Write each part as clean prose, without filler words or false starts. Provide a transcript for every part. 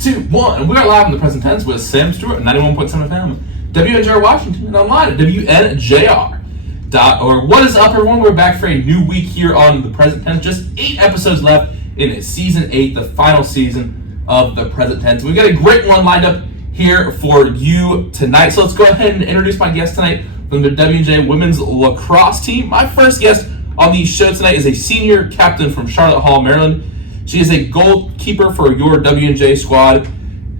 2, 1. And we are live in the present tense with Sam Stewart at 91.7 FM, WNJR Washington, and online at WNJR.org. What is up, everyone? We're back for a new week here on the present tense. Just 8 episodes left in season 8, the final season of the present tense. We've got a great one lined up here for you tonight. So let's go ahead and introduce my guest tonight from the WNJ women's lacrosse team. My first guest on the show tonight is a senior captain from Charlotte Hall, Maryland. She is a goalkeeper for your WNJ squad.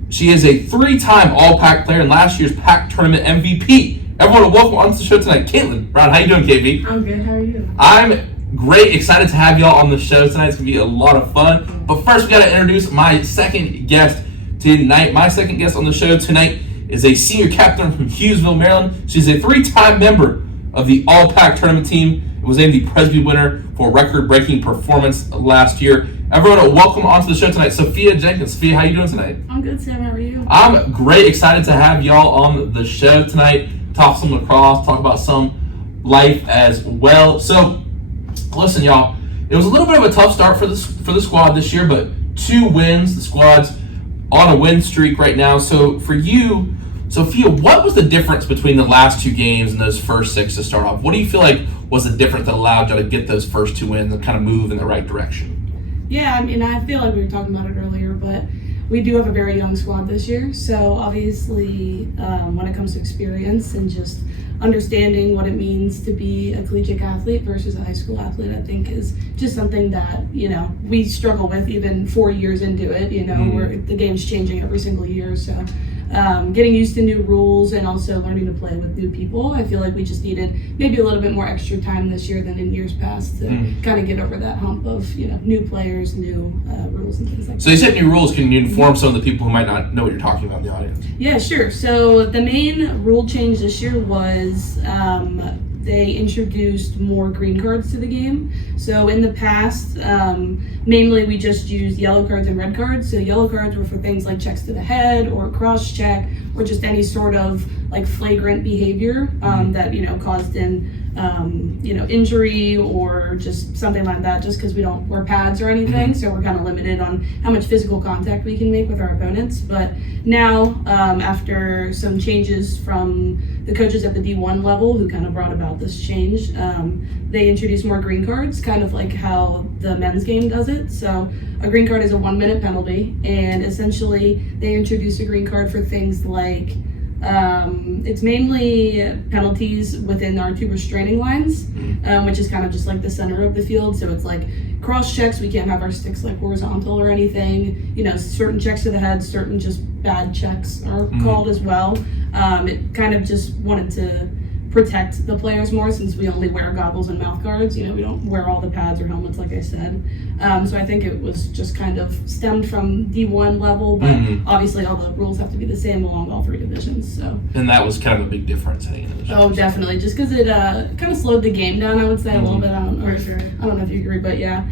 She is a 3-time All-PAC player and last year's PAC tournament MVP. Everyone, welcome onto the show tonight. Kaitlyn, Brown, how you doing, KB? I'm good. How are you? I'm great. Excited to have y'all on the show tonight. It's going to be a lot of fun. But first, we got to introduce my second guest tonight. My second guest on the show tonight is a senior captain from Hughesville, Maryland. She's a 3-time member of the All-PAC tournament team and was named the Presby winner for record-breaking performance last year. Everyone, welcome onto the show tonight, Sofia Jenkins. Sofia, how you doing tonight? I'm good, Sam. How are you? I'm great. Excited to have y'all on the show tonight. Talk some lacrosse, talk about some life as well. So, listen, y'all. It was a little bit of a tough start for the squad this year, but 2 wins. The squad's on a win streak right now. So, for you, Sofia, what was the difference between the last 2 games and those first 6 to start off? What do you feel like was the difference that allowed y'all to get those first 2 wins and kind of move in the right direction? Yeah, I mean, I feel like we were talking about it earlier, but we do have a very young squad this year. So obviously, when it comes to experience and just understanding what it means to be a collegiate athlete versus a high school athlete, I think is just something that, we struggle with even 4 years into it. Where the game's changing every single year. So getting used to new rules and also learning to play with new people. I feel like we just needed maybe a little bit more extra time this year than in years past to kind of get over that hump of, new players, new rules and things like that. So you said new rules. Can you inform some of the people who might not know what you're talking about in the audience? Yeah, sure. So the main rule change this year was they introduced more green cards to the game. So in the past, mainly we just used yellow cards and red cards. So yellow cards were for things like checks to the head or cross check or just any sort of like flagrant behavior that caused injury or just something like that, just because we don't wear pads or anything. So we're kind of limited on how much physical contact we can make with our opponents. But now, after some changes from the coaches at the D1 level who kind of brought about this change, they introduced more green cards, kind of like how the men's game does it. So a green card is a 1-minute penalty, and essentially they introduce a green card for things like it's mainly penalties within our 2 restraining lines, which is kind of just like the center of the field. So it's like cross checks, we can't have our sticks like horizontal or anything. Certain checks to the head, certain just bad checks are called as well. It kind of just wanted to protect the players more since we only wear goggles and mouth guards. We don't wear all the pads or helmets like I said. So I think it was just kind of stemmed from D1 level, but obviously all the rules have to be the same along all 3 divisions. So. And that was kind of a big difference. Oh, definitely. Just because it kind of slowed the game down, I would say a little bit. I don't know if you agree, but yeah.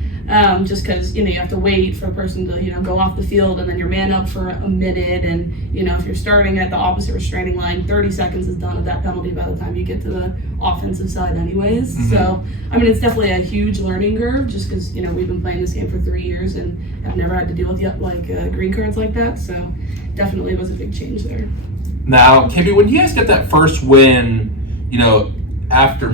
Just because, you have to wait for a person to, go off the field and then you're man up for a minute. And, if you're starting at the opposite restraining line, 30 seconds is done of that penalty by the time you get to the offensive side anyways. So, it's definitely a huge learning curve just because, we've been playing this game for 3 years and have never had to deal with green cards like that. So definitely was a big change there. Now, KB, when you guys get that first win, after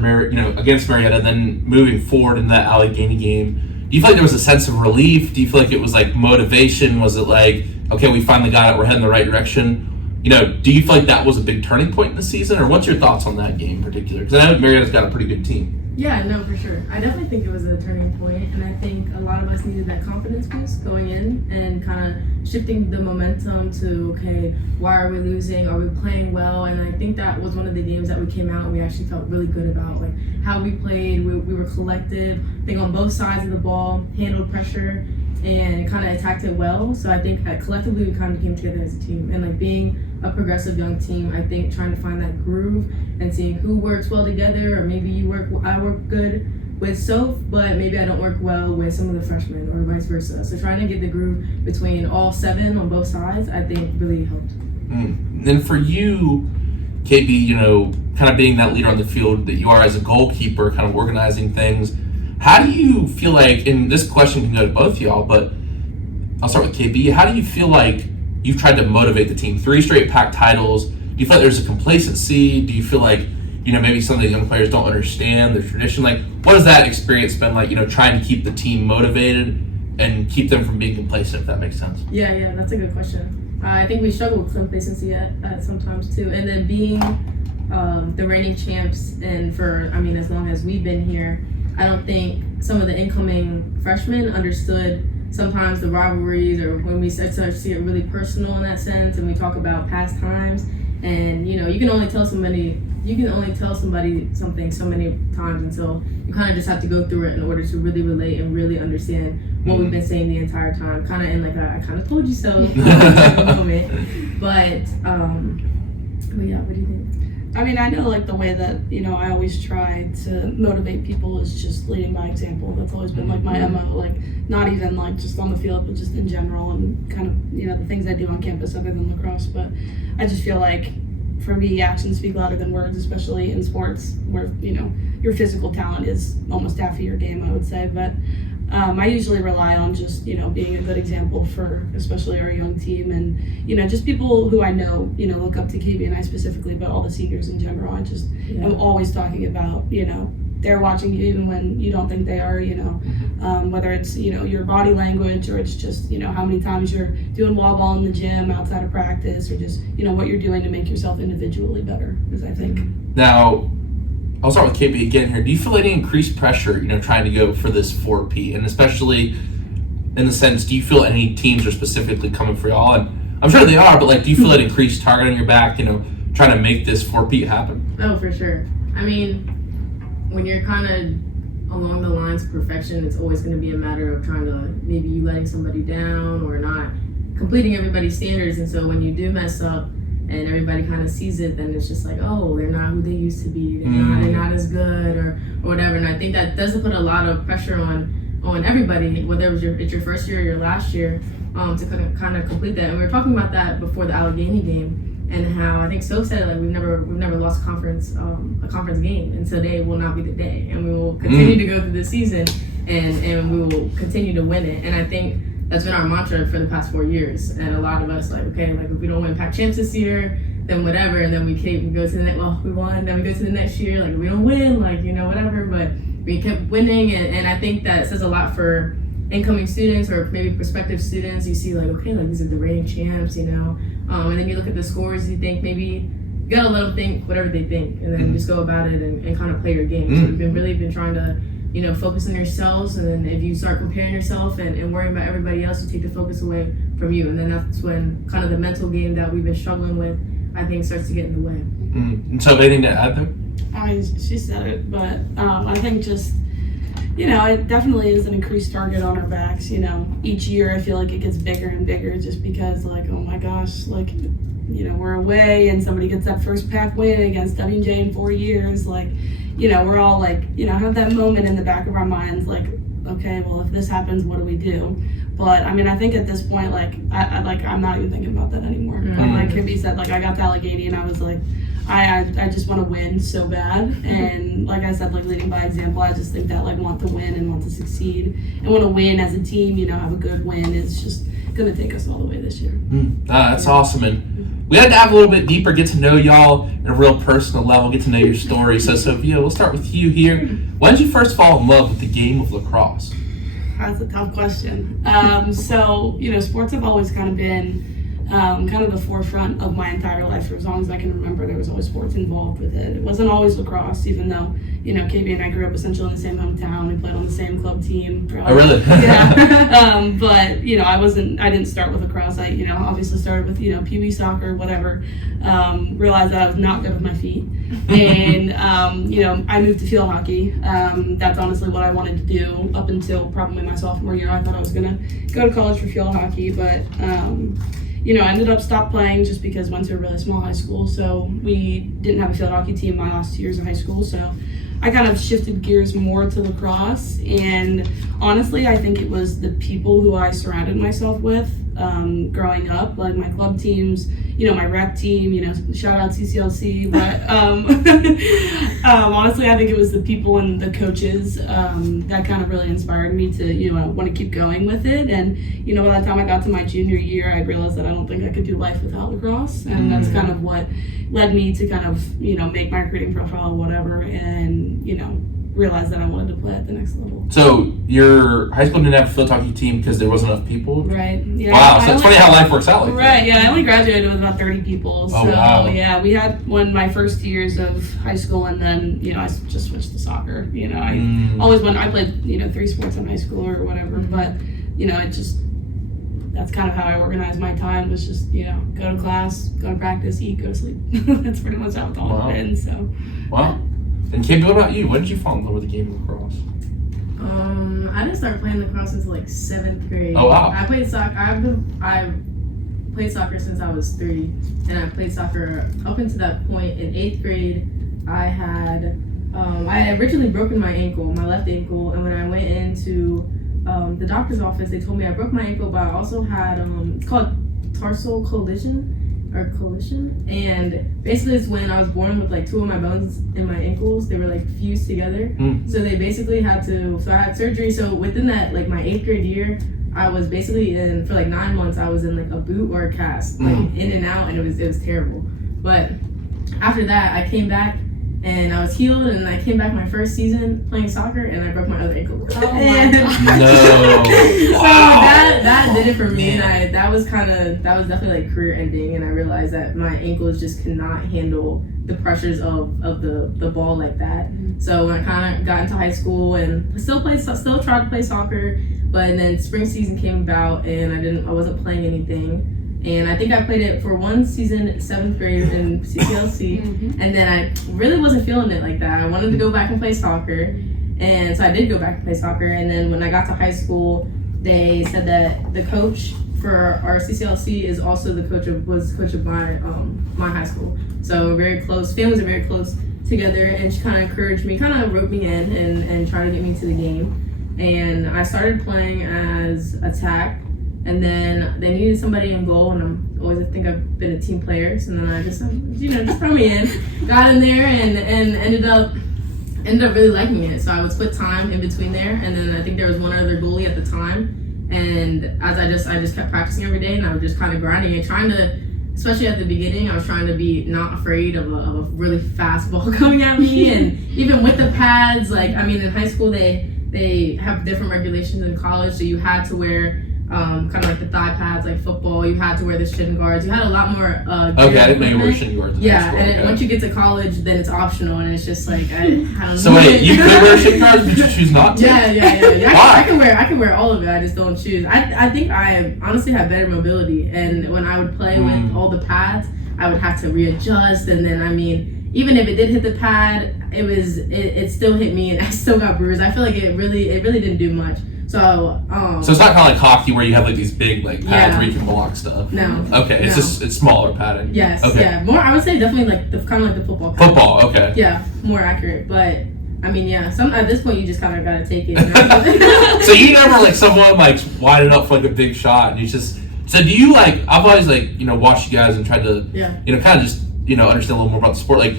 against Marietta, then moving forward in that Allegheny game, do you feel like there was a sense of relief? Do you feel like it was like motivation? Was it like, okay, we finally got it, we're heading the right direction? Do you feel like that was a big turning point in the season, or what's your thoughts on that game in particular? Because I know Marietta's got a pretty good team. Yeah, no, for sure. I definitely think it was a turning point, and I think a lot of us needed that confidence boost going in and kind of shifting the momentum to, okay, why are we losing? Are we playing well? And I think that was one of the games that we came out and we actually felt really good about, like how we played. We were collective, I think on both sides of the ball, handled pressure, and kind of attacked it well. So I think collectively we kind of came together as a team, and like being a progressive young team, I think trying to find that groove and seeing who works well together, or maybe I work good with Soph, but maybe I don't work well with some of the freshmen or vice versa. So trying to get the groove between all 7 on both sides, I think really helped. Then for you, KB, kind of being that leader on the field that you are as a goalkeeper, kind of organizing things, how do you feel like, and this question can go to both of y'all, but I'll start with KB, how do you feel like you've tried to motivate the team. 3 straight pack titles. Do you feel like there's a complacency? Do you feel like, maybe some of the young players don't understand the tradition? Like, what has that experience been like, trying to keep the team motivated and keep them from being complacent, if that makes sense? Yeah, that's a good question. I think we struggle with complacency at sometimes too. And then being the reigning champs, and for, as long as we've been here, I don't think some of the incoming freshmen understood sometimes the rivalries, or when we start to see it really personal in that sense, and we talk about past times. And you can only tell somebody something so many times until you kind of just have to go through it in order to really relate and really understand what we've been saying the entire time, kind of in like a I kind of told you so type of moment. But yeah, what do you think? I know like the way that, I always try to motivate people is just leading by example. That's always been like my MO, like not even like just on the field, but just in general, and kind of, the things I do on campus other than lacrosse. But I just feel like for me, actions speak louder than words, especially in sports where, your physical talent is almost half of your game, I would say. But I usually rely on just, being a good example for especially our young team, and, just people who I know, look up to KB and I specifically, but all the seniors in general. I just am always talking about, they're watching you even when you don't think they are, whether it's, your body language, or it's just, how many times you're doing wall ball in the gym outside of practice, or just, what you're doing to make yourself individually better, because I think. Now, I'll start with KB again here. Do you feel any increased pressure, trying to go for this 4P? And especially in the sense, do you feel any teams are specifically coming for y'all? And I'm sure they are, but do you feel an increased target on your back, trying to make this 4P happen? Oh, for sure. When you're kind of along the lines of perfection, it's always going to be a matter of trying to maybe you letting somebody down or not completing everybody's standards. And so when you do mess up, and everybody kind of sees it, then it's just like, oh, they're not who they used to be. They're not as good, or whatever. And I think that doesn't put a lot of pressure on everybody, whether it's your first year or your last year, to kind of complete that. And we were talking about that before the Allegheny game, and how I think Soph said we've never lost a conference game, and today will not be the day, and we will continue to go through the season, and we will continue to win it. And I think that's been our mantra for the past 4 years. And a lot of us if we don't win Pac Champs this year, then whatever. And then we go to the next, we won, then we go to the next year, if we don't win, whatever. But we kept winning, and I think that says a lot for incoming students or maybe prospective students. You see these are the reigning champs, and then you look at the scores, you think maybe you gotta let them think whatever they think, and then just go about it and kind of play your game. So we've been trying to focus on yourselves, and then if you start comparing yourself and worrying about everybody else, you take the focus away from you, and then that's when kind of the mental game that we've been struggling with, I think, starts to get in the way. And so anything to add there? She said it, but I think just, it definitely is an increased target on our backs. Each year I feel like it gets bigger and bigger, just because oh my gosh, we're away and somebody gets that first pack win against W&J in 4 years, we're all have that moment in the back of our minds, okay, well, if this happens, what do we do? But I think at this point, I'm not even thinking about that anymore. But like Kimby said, I got to Allegheny and I was I just want to win so bad. And like I said, leading by example, I just think that want to win and want to succeed and want to win as a team, have a good win is just going to take us all the way this year. That's awesome. And we had to have a little bit deeper, get to know y'all at a real personal level, get to know your story. So Sophia, we'll start with you here. When did you first fall in love with the game of lacrosse? That's a tough question. So, sports have always kind of been kind of the forefront of my entire life. For as long as I can remember, there was always sports involved with it. It wasn't always lacrosse, even though, KB and I grew up essentially in the same hometown. We played on the same club team. Oh, really? Yeah. But, I didn't start with lacrosse. I, obviously started with, Pee Wee soccer, whatever. Realized that I was not good with my feet. And, I moved to field hockey. That's honestly what I wanted to do up until probably my sophomore year. I thought I was going to go to college for field hockey, but, I ended up stopped playing just because went to a really small high school. So we didn't have a field hockey team my last 2 years of high school. So I kind of shifted gears more to lacrosse. And honestly, I think it was the people who I surrounded myself with growing up, like my club teams, my rec team, shout out CCLC, but honestly, I think it was the people and the coaches that kind of really inspired me to, want to keep going with it. And, by the time I got to my junior year, I realized that I don't think I could do life without lacrosse. And that's kind of what led me to kind of, make my recruiting profile or whatever and, realize that I wanted to play at the next level. So your high school didn't have a field hockey team because there wasn't enough people? Right. Yeah. Wow, so it's funny how life works out like that. Right, yeah, I only graduated with about 30 people. So, wow. Yeah, we had my first 2 years of high school, and then, I just switched to soccer. I always I played, 3 sports in high school or whatever, but, it just, that's kind of how I organized my time, was just, go to class, go to practice, eat, go to sleep. That's pretty much how it's all been, so. Wow. And Kim, what about you? When did you fall in love with the game of lacrosse? I didn't start playing lacrosse until like 7th grade. Oh wow! I played soccer. I played soccer since I was 3, and I played soccer up until that point. In 8th grade, I had originally broken my ankle, my left ankle, and when I went into the doctor's office, they told me I broke my ankle, but I also had it's called tarsal collision. And basically it's when I was born with like 2 of my bones in my ankles, they were like fused together. So they basically had to, so I had surgery. So within that, like my 8th grade year, I was basically for like 9 months, I was in like a boot or a cast, like in and out, and it was terrible. But after that, I came back and I was healed, and I came back my first season playing soccer, and I broke my other ankle. Oh my God. No. So that did it for me, and that was definitely like career ending, and I realized that my ankles just could not handle the pressures of the ball like that. So when I kind of got into high school and still tried to play soccer, but then spring season came about and I wasn't playing anything. And I think I played it for 1 season, 7th grade in CCLC, and then I really wasn't feeling it like that. I wanted to go back and play soccer, and so I did go back and play soccer. And then when I got to high school, they said that the coach for our CCLC is also was coach of my high school. So we're very close. Families are very close together, and she kind of encouraged me, kind of wrote me in and tried to get me to the game. And I started playing as attack. And then they needed somebody in goal, and I think I've been a team player. So then I just throw me in, got in there, and ended up really liking it. So I would split time in between there, and then I think there was one other goalie at the time. And as I just kept practicing every day, and I was just kind of grinding and trying to, especially at the beginning, I was trying to be not afraid of a really fast ball coming at me, and even with the pads, in high school they have different regulations than college, so you had to wear kind of like the thigh pads, like football. You had to wear the shin guards. You had a lot more. Okay, I didn't know you wore shin guards. Yeah, and once you get to college, then it's optional, and it's just like I don't know. So wait, you could wear shin guards, but you choose not to? Yeah. Why? I can wear all of it. I just don't choose. I think I honestly have better mobility, and when I would play with all the pads, I would have to readjust, and then even if it did hit the pad, it still hit me, and I still got bruised. I feel like it really didn't do much. So it's not kind of like hockey where you have like these big like pads where you can block stuff. No. Okay, it's smaller padding. Yes. Okay. Yeah. More. I would say definitely like the kind of like the football. Pad. Football. Okay. Yeah. More accurate, but at this point you just kind of gotta take it. So you never like someone like wide it up for like a big shot, and you just. So do you like? I've always like watched you guys and tried to kind of just understand a little more about the sport. Like,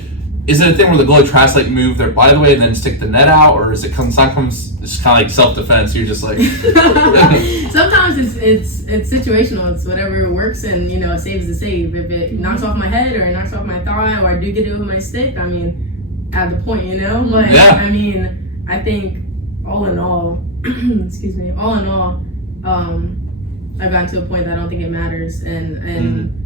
is it a thing where the goalie tries to like move their body away and then stick the net out, or is it sometimes it's kind of like self-defense? You're just like sometimes it's situational. It's whatever works, and it saves the save. If it knocks off my head or it knocks off my thigh, or I do get it with my stick, at the point, But I think all in all, I've gotten to a point that I don't think it matters, and.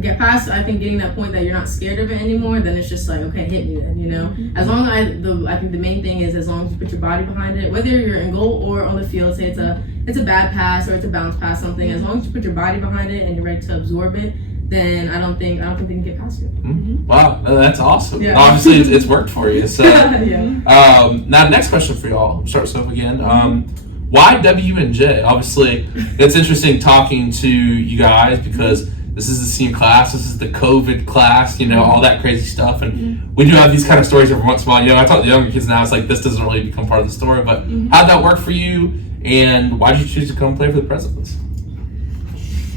Get past, I think, getting that point that you're not scared of it anymore, then it's just like, okay, hit me then, As long as I think the main thing is as long as you put your body behind it, whether you're in goal or on the field, say it's a bad pass or it's a bounce pass, something, as long as you put your body behind it and you're ready to absorb it, then I don't think they can get past you. Wow, that's awesome. Yeah. Obviously, it's worked for you. So, yeah. Now, next question for y'all. Start with Sof again. Why W&J? Obviously, it's interesting talking to you guys because this is the senior class, this is the COVID class, all that crazy stuff. And we do have these kind of stories every once in a while. I talk to the younger kids now, it's like this doesn't really become part of the story. But how'd that work for you? And why did you choose to come play for the Presidents?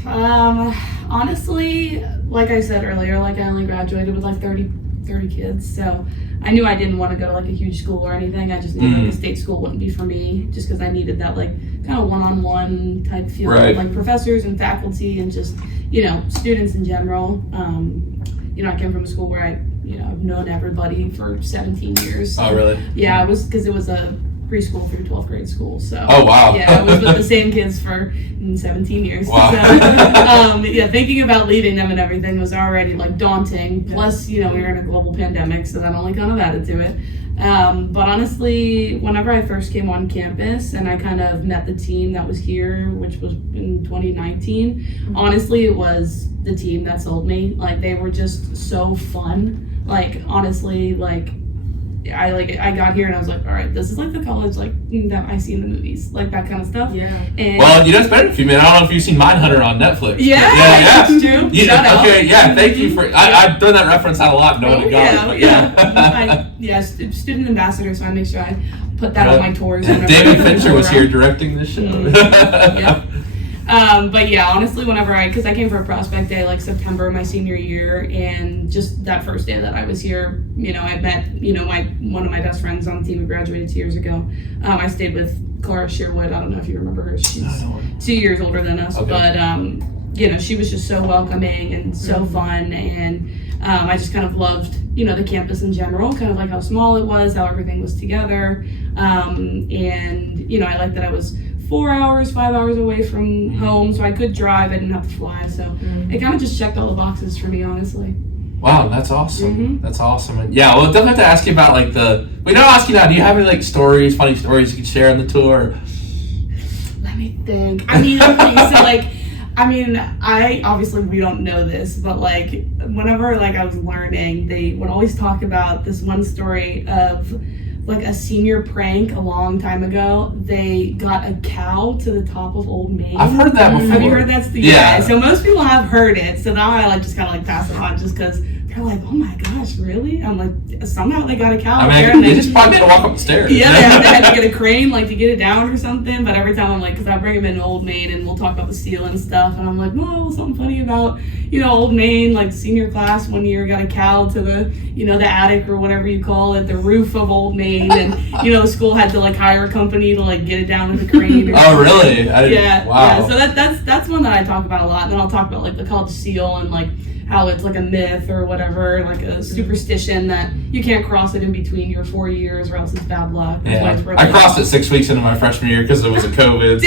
Honestly, like I said earlier, like I only graduated with like 30 kids, so I knew I didn't want to go to like a huge school or anything. I just knew like a state school wouldn't be for me, just because I needed that like kind of one-on-one type feel with like professors and faculty and just, you know, students in general. You know, I came from a school where I've known everybody for 17 years. So, oh, really? Yeah, it was because it was a preschool through 12th grade school. So oh, wow. Yeah, I was with the same kids for 17 years. Wow. So, yeah, thinking about leaving them and everything was already like daunting. Plus, you know, we were in a global pandemic, so that only kind of added to it. But honestly, whenever I first came on campus and I kind of met the team that was here, which was in 2019, honestly, it was the team that sold me. Like, they were just so fun. Like, honestly, like I got here and I was like, all right, this is like the college like that I see in the movies, like that kind of stuff. Yeah. And well, you know, it's better if you. I don't know if you've seen Mindhunter on Netflix. Yeah, it's true. Shout out. Okay, yeah, thank you for. I've done that reference out a lot, knowing student ambassador, so I make sure I put that on my tours. David Fincher was here directing this show. Yeah. But yeah, honestly, because I came for a prospect day like September my senior year, and just that first day that I was here, you know, I met, you know, one of my best friends on the team who graduated 2 years ago. I stayed with Clara Sherwood. I don't know if you remember her. She's 2 years older than us, but you know, she was just so welcoming and so fun, and I just kind of loved, you know, the campus in general, kind of like how small it was, how everything was together, and you know, I liked that I was 5 hours away from home, so I could drive. I didn't have to fly, so it kind of just checked all the boxes for me, honestly. Wow, that's awesome. That's awesome. And yeah, well, definitely have to ask you about like we don't ask you now. Do you have any like funny stories you can share on the tour? Let me think. I mean, okay, so like, obviously we don't know this, but like whenever like I was learning, they would always talk about this one story of like a senior prank a long time ago. They got a cow to the top of Old Main. I've heard that before. Have you heard that? Yeah. So most people have heard it. So now I like just kind of like pass it on just because they're like, oh my gosh, really? I'm like, somehow they got a cow there. They just probably had to walk up the stairs. Yeah, they had to get a crane like to get it down or something. But every time I'm like, because I bring them in Old Main and we'll talk about the seal and stuff. And I'm like, oh, something funny about, you know, Old Main, like senior class one year got a cow to the, you know, the attic or whatever you call it, the roof of Old Main. And, you know, the school had to like hire a company to like get it down with a crane. Oh, really? Yeah. Wow. Yeah, so that's one that I talk about a lot. And then I'll talk about like the college seal and like how it's like a myth or whatever, like a superstition that you can't cross it in between your 4 years or else it's bad luck. Yeah. I crossed it 6 weeks into my freshman year because it was a COVID.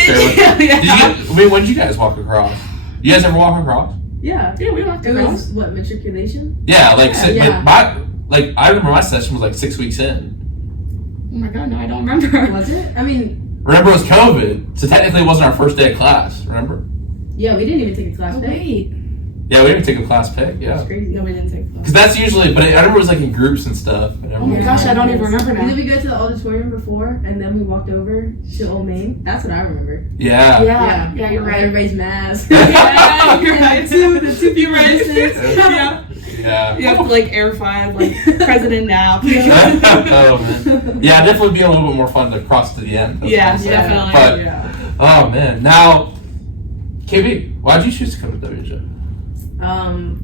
When did you guys walk across? You guys ever walk across? Yeah. Yeah, we walked across. What, matriculation? Yeah, I remember my session was like 6 weeks in. Oh my god, no, I don't remember. Was it? I mean... Remember, it was COVID, so technically it wasn't our first day of class, remember? Yeah, we didn't even take a class pick. Wait. Yeah, we didn't take a class pick, yeah. That's crazy. No, we didn't take a class. Because that's usually, but I remember it was like in groups and stuff. Oh my gosh, I don't even remember now. Did we go to the auditorium before and then we walked over to Old Main? That's what I remember. Yeah. Yeah, you're right. Everybody's mask. Yeah, you're right. The two people Yeah. You have to like Air 5, like President Nap. Oh, man. Yeah, it'd definitely be a little bit more fun to cross to the end. Yeah, definitely. But, oh man. Now, KB, why'd you choose to come to WJ?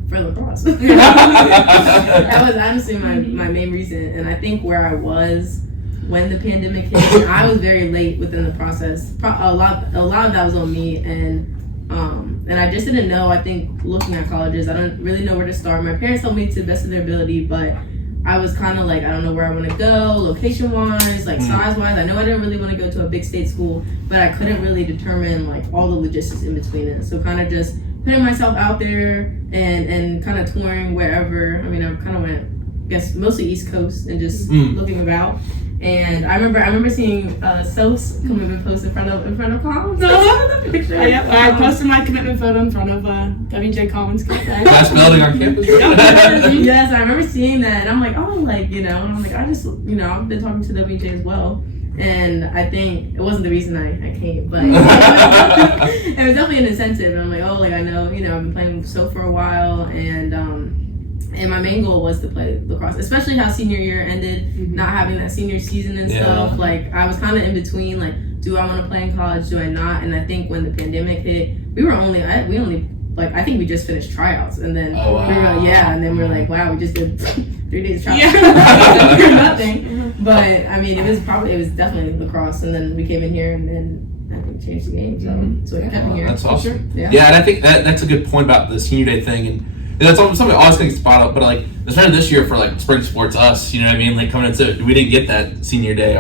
For lacrosse. That was honestly my main reason, and I think where I was when the pandemic hit, I was very late within the process. A lot of that was on me, and I just didn't know. I think looking at colleges, I don't really know where to start. My parents told me to the best of their ability, but I was kind of like, I don't know where I want to go, location-wise, like size-wise. I know I didn't really want to go to a big state school, but I couldn't really determine like all the logistics in between it. So kind of just putting myself out there and kind of touring wherever. I mean, I kind of went, I guess, mostly East Coast and just looking about. And I remember seeing SOS commitment post in front of Collins. I posted my commitment photo in front of WJ Collins. Last building on campus. Yes, I remember seeing that, and I'm like, oh, like, you know, and I'm like, I just, you know, I've been talking to WJ as well. And I think it wasn't the reason I came, but it was definitely an incentive. And I'm like, oh, like, I know, you know, I've been playing so for a while, and my main goal was to play lacrosse, especially how senior year ended, not having that senior season and stuff. Like, I was kind of in between, like, do I want to play in college, do I not? And I think when the pandemic hit, we only like, I think we just finished tryouts, and then Oh, wow. we were like, and then we were like, wow, we just did 3 days of tryouts. Yeah. Nothing. But I mean, it was definitely lacrosse, and then we came in here, and then I think changed the game. So it kept me here. That's awesome. Yeah. And I think that's a good point about the senior day thing, and that's something I always think spot up. But like, especially this year for like spring sports, us, you know what I mean? Like coming into, we didn't get that senior day.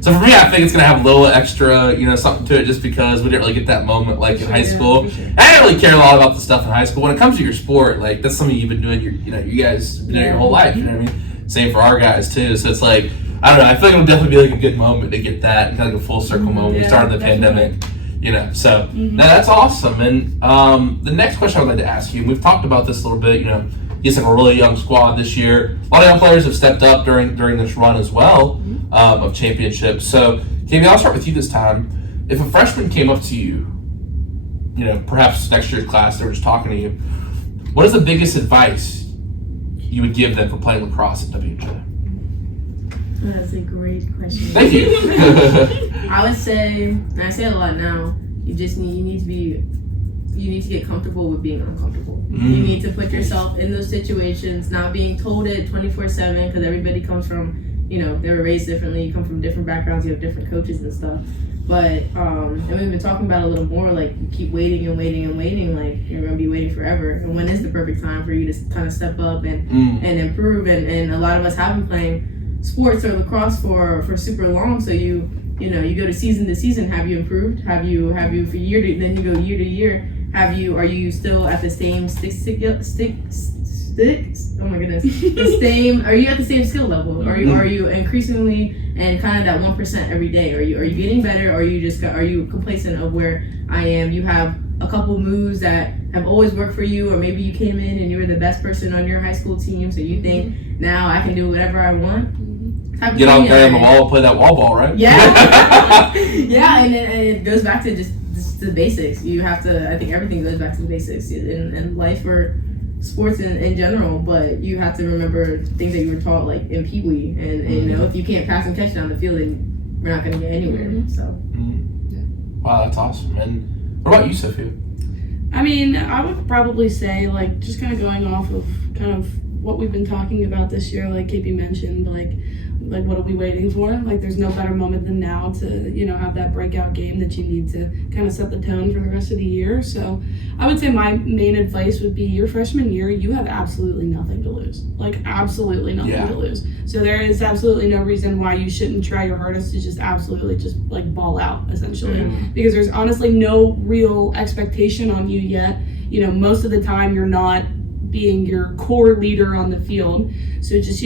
So for me, I think it's gonna have a little extra, something to it, just because we didn't really get that moment like in high school. Sure. I didn't really care a lot about the stuff in high school. When it comes to your sport, like that's something you've been doing. You guys have been doing your whole life. You know what I mean? Same for our guys too. So it's like, I don't know. I feel like it'll definitely be like a good moment to get that, kind of like a full circle moment. We started the pandemic. So that's awesome. And the next question I would like to ask you, and we've talked about this a little bit, you have a really young squad this year. A lot of young players have stepped up during this run as well of championships. So, KB, I'll start with you this time. If a freshman came up to you, perhaps next year's class, they were just talking to you, what is the biggest advice you would give them for playing lacrosse at WJ? That's a great question. Thank you. I would say, and I say it a lot now, you need to get comfortable with being uncomfortable. You need to put yourself in those situations, not being told it 24/7, because everybody comes from, they were raised differently, you come from different backgrounds, you have different coaches and stuff. But, and we've been talking about it a little more, like, you keep waiting and waiting and waiting, like, you're going to be waiting forever. And when is the perfect time for you to kind of step up and improve? And a lot of us have been playing sports or lacrosse for super long, so you go to season. Have you improved? Have you for year to, then you go year to year. Are you still at the same oh my goodness, the same? Are you at the same skill level? Are you increasingly and kind of that 1% every day? Are you getting better, or are you complacent of where I am? You have a couple moves that have always worked for you, or maybe you came in and you were the best person on your high school team, so you think now I can do whatever I want. Get out there on the wall and play that wall ball, right? Yeah. and it goes back to just the basics. You have to, I think everything goes back to the basics in life or sports in general, but you have to remember things that you were taught like in Pee Wee, and if you can't pass and catch down the field, then we're not going to get anywhere. So. Wow, that's awesome. And what about you, Sophia? I mean, I would probably say, like, just kind of going off of kind of what we've been talking about this year, like KP mentioned, like what are we waiting for? Like, there's no better moment than now to, have that breakout game that you need to kind of set the tone for the rest of the year. So I would say my main advice would be your freshman year, you have absolutely nothing to lose. Like, absolutely nothing to lose. So there is absolutely no reason why you shouldn't try your hardest to just absolutely just like ball out, essentially. Because there's honestly no real expectation on you yet. Most of the time you're not being your core leader on the field. So just,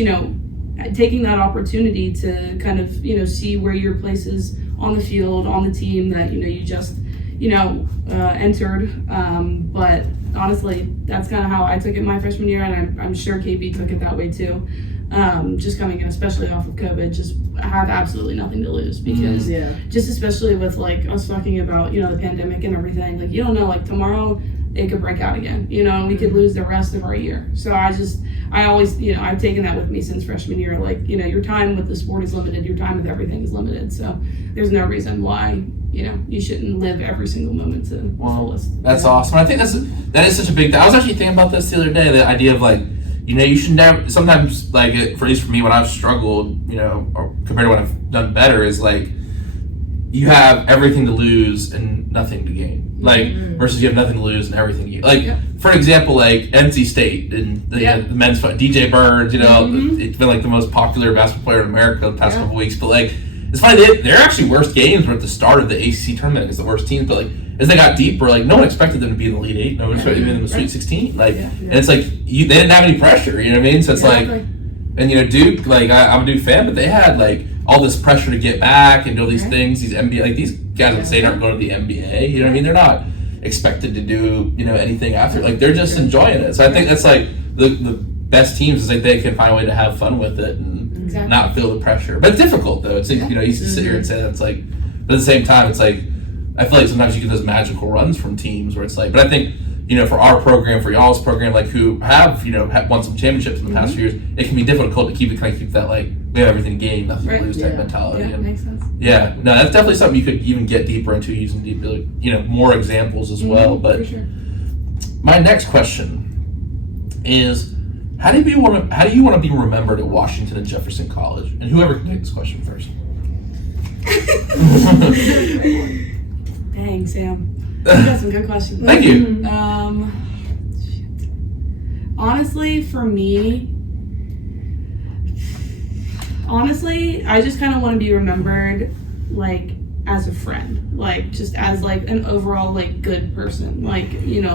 taking that opportunity to kind of, see where your place is on the field, on the team that, you just, entered. But honestly, that's kind of how I took it my freshman year, and I'm sure KB took it that way too. Just coming in, especially off of COVID, just have absolutely nothing to lose, because just especially with like us talking about, the pandemic and everything, like you don't know, like tomorrow it could break out again, and we could lose the rest of our year. So I always, I've taken that with me since freshman year. Like, your time with the sport is limited. Your time with everything is limited. So there's no reason why, you shouldn't live every single moment to the fullest. That's awesome. I think that is such a big thing. I was actually thinking about this the other day, the idea of like, you should never, sometimes like, at least for me, when I've struggled, or compared to when I've done better, is like, you have everything to lose and nothing to gain. Like, versus you have nothing to lose and everything to gain. Like, for example, like NC State and the men's DJ Burns, it's been like the most popular basketball player in America the past couple weeks. But like, it's funny, their actually worst games were at the start of the ACC tournament against the worst teams. But like, as they got deeper, like no one expected them to be in the Elite Eight. No one expected them to be in the Sweet 16. Like, and it's like they didn't have any pressure. You know what I mean? So it's like, and Duke, like I'm a Duke fan, but they had like all this pressure to get back and do all these things. These NBA, like these guys in State aren't going to the NBA. You know what I mean? They're not expected to do anything after. Like they're just enjoying it. So I think that's like the best teams is like they can find a way to have fun with it and not feel the pressure. But it's difficult though. It's you used to sit here and say that it's like, but at the same time, it's like I feel like sometimes you get those magical runs from teams where it's like. But I think for our program, for y'all's program, like who have won some championships in the past few years, it can be difficult to keep that like we have everything to gain, nothing Right. to lose type mentality. Yeah, And makes sense. yeah, no, that's definitely something you could even get deeper into using more examples as well. But For sure. my next question is, how do you want to be remembered at Washington and Jefferson College? And whoever can take this question first. Dang, Sam. You got some good questions. Thank you. Shit. Honestly, for me, I just kind of want to be remembered, like, as a friend, like, just as, like, an overall, like, good person. Like,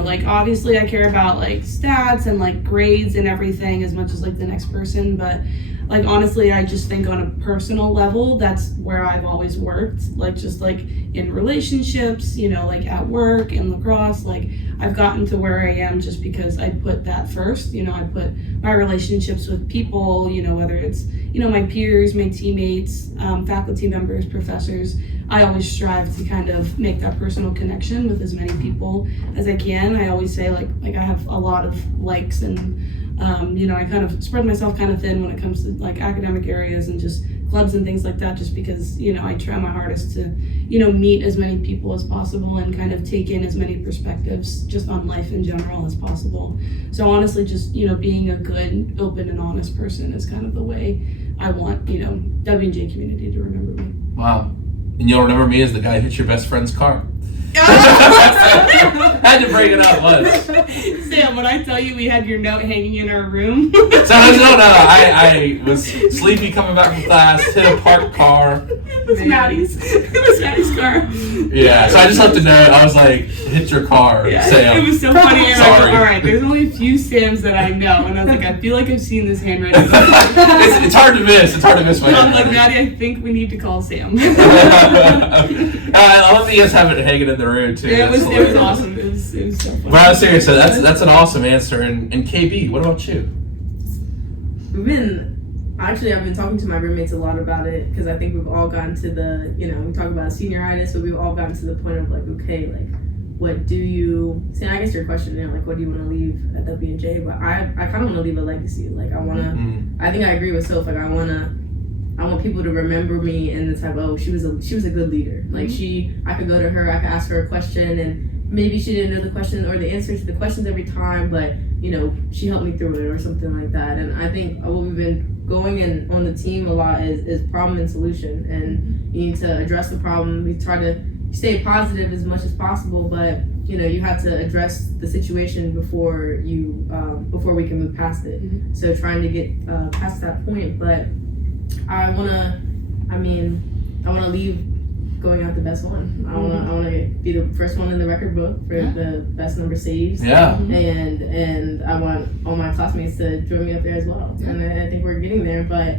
like, obviously I care about, like, stats and, like, grades and everything as much as, like, the next person, but, like, honestly, I just think on a personal level, that's where I've always worked, like, just, like, in relationships, like, at work, in lacrosse, like, I've gotten to where I am just because I put that first, I put my relationships with people, whether it's, my peers, my teammates, faculty members, professors. I always strive to kind of make that personal connection with as many people as I can. I always say, like I have a lot of likes and, I kind of spread myself kind of thin when it comes to, like, academic areas and just clubs and things like that, just because, I try my hardest to, meet as many people as possible and kind of take in as many perspectives just on life in general as possible. So honestly, just, being a good, open, and honest person is kind of the way I want, W&J community to remember me. Wow. And you'll remember me as the guy who hit your best friend's car. Had to bring it up once. Sam, when I tell you we had your note hanging in our room. No. I was sleepy coming back from class, hit a parked car. It was Maddie's car. Yeah, so I just left a note. I was like, hit your car, Yeah, Sam. it was so funny. And I Sorry. go, all right, there's only a few Sams that I know. And I was like, I feel like I've seen this handwriting before. it's hard to miss. It's hard to miss my And I'm like, handwriting. Maddie, I think we need to call Sam. I love that you guys have it hanging in the room, too. Yeah, it That's was hilarious. awesome. It was so funny. But I was serious, so that's an awesome answer. And KB, what about you? I've been talking to my roommates a lot about it because I think we've all gotten to the, we talk about senioritis, but we've all gotten to the point of, like, okay, like, what do you, see, I guess your question, like, what do you want to leave at W&J? But I kind of want to leave a legacy. Like, I want to, I think I agree with Soph, like, I want people to remember me in the type of, oh, she was a good leader. Like, I could go to her, I could ask her a question, and maybe she didn't know the question or the answer to the questions every time, but, she helped me through it or something like that. And I think what we've been going in on the team a lot is problem and solution. And you need to address the problem. We try to stay positive as much as possible, but, you have to address the situation before we can move past it. So trying to get past that point, but I want to leave going out the best one. I want to be the first one in the record book for the best number saves. Yeah. And I want all my classmates to join me up there as well. Yeah. And I think we're getting there, but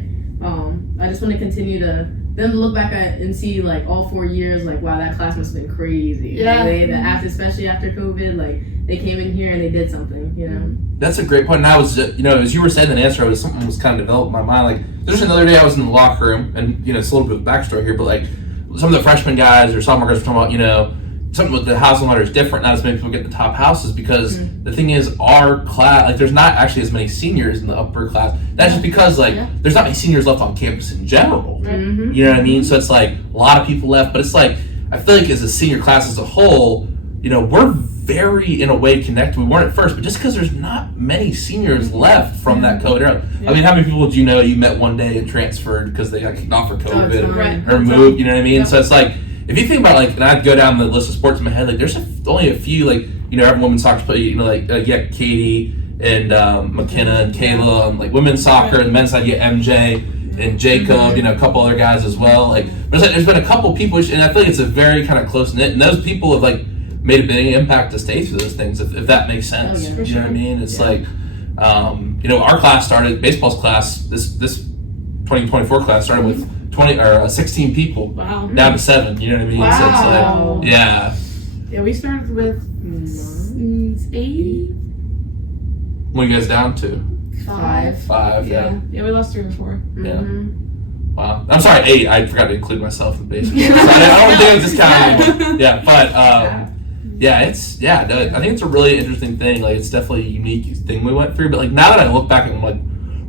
I just want to continue to look back at and see, like, all 4 years, like, wow, that class must have been crazy. Yeah. Like, especially after COVID, like, they came in here and they did something, That's a great point. And I was, as you were saying that answer, something was kind of developed in my mind. Like, there's another day I was in the locker room, and, it's a little bit of backstory here, but, like, some of the freshman guys or sophomore guys were talking about, something with the housing ladder is different. Not as many people get the top houses because the thing is, our class, like, there's not actually as many seniors in the upper class. That's just because, like, there's not many seniors left on campus in general. You know what I mean? So it's like a lot of people left, but it's like, I feel like as a senior class as a whole, we're very, in a way, connected. We weren't at first, but just because there's not many seniors left from that COVID era. I mean, how many people do you met one day and transferred because they got kicked off for COVID or moved? You know what I mean? So it's like, if you think about, like, and I'd go down the list of sports in my head, like, there's only a few, like, every women's soccer player, Katie and McKenna and Kayla, and, like, women's soccer, and men's side, MJ and Jacob, a couple other guys as well. Like, but it's like, there's been a couple people, and I feel like it's a very kind of close knit, and those people have, like, made a big impact to stay through those things, if that makes sense. Oh, yeah. You know what I mean? It's like, our class started, baseball's class, this 2024 class started with 16 people. Wow. Down to 7, you know what I mean? Wow. So it's like, yeah. Yeah, we started with 80? What are you guys down to? 5. Yeah. Yeah, we lost 3 or 4. Yeah. Wow. I'm sorry, 8. I forgot to include myself in baseball. So I don't think it's discounted. Yeah, but I think it's a really interesting thing. Like, it's definitely a unique thing we went through. But, like, now that I look back and I'm like,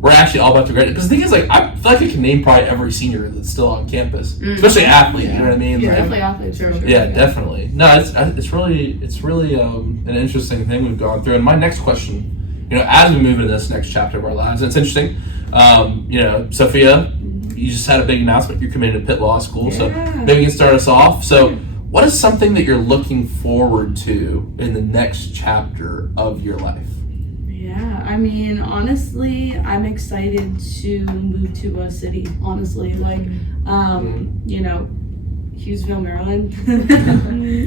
we're actually all about to graduate. Because the thing is, like, I feel like I can name probably every senior that's still on campus, especially athlete. You know what I mean? Yeah, Like, definitely athletes. For sure. yeah, definitely. No, it's really an interesting thing we've gone through. And my next question, as we move into this next chapter of our lives, and it's interesting. Sophia, you just had a big announcement. You're committed to Pitt Law School, so maybe you can start us off. So, what is something that you're looking forward to in the next chapter of your life? Yeah, I mean, honestly, I'm excited to move to a city. Honestly, like, Hughesville, Maryland,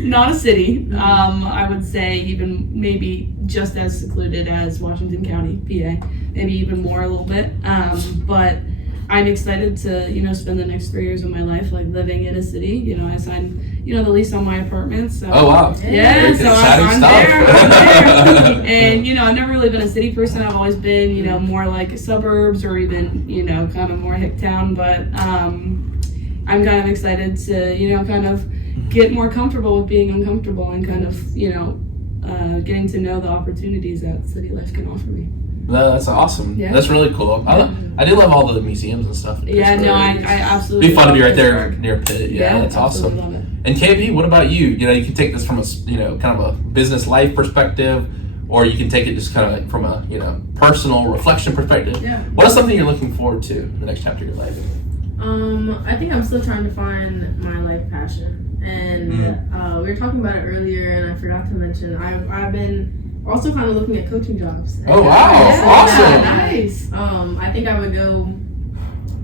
not a city. I would say even maybe just as secluded as Washington County, PA, maybe even more a little bit. But I'm excited to, spend the next 3 years of my life like living in a city. I signed, the lease on my apartment. So oh wow, yeah, so I'm there. And I've never really been a city person. I've always been, more like suburbs or even, kind of more hick town. But I'm kind of excited to, kind of get more comfortable with being uncomfortable and kind of, getting to know the opportunities that city life can offer me. No, that's awesome. Yeah. That's really cool. I do love all the museums and stuff. Yeah, no, I absolutely. It'd be fun to be right there near Pitt. Yeah, that's awesome. Love it. And KB, what about you? You can take this from a kind of a business life perspective, or you can take it just kind of like from a personal reflection perspective. Yeah. What is something you're looking forward to in the next chapter of your life? I think I'm still trying to find my life passion, and we were talking about it earlier, and I forgot to mention I've been also kind of looking at coaching jobs. Oh wow, awesome! Nice. I think I would go.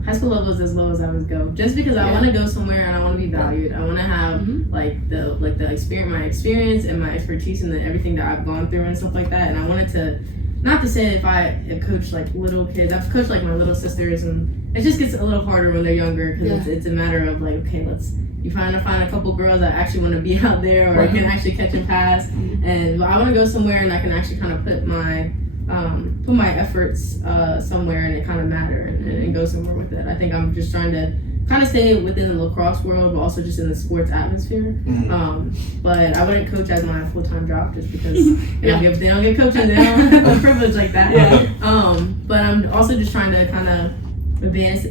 High school level is as low as I would go, just because I want to go somewhere and I want to be valued. I want to have the experience, my experience and my expertise and everything that I've gone through and stuff like that. And I wanted to, not to say if I had coached like little kids, I've coached like my little sisters, and it just gets a little harder when they're younger because it's a matter of like, okay, you find a couple girls that actually want to be out there or can actually catch and pass, and I want to go somewhere and I can actually kind of put my efforts somewhere and it kind of matter and go somewhere with it. I think I'm just trying to kind of stay within the lacrosse world, but also just in the sports atmosphere. But I wouldn't coach as my full-time job just because they don't get coaching, they don't have a privilege like that. But I'm also just trying to kind of advance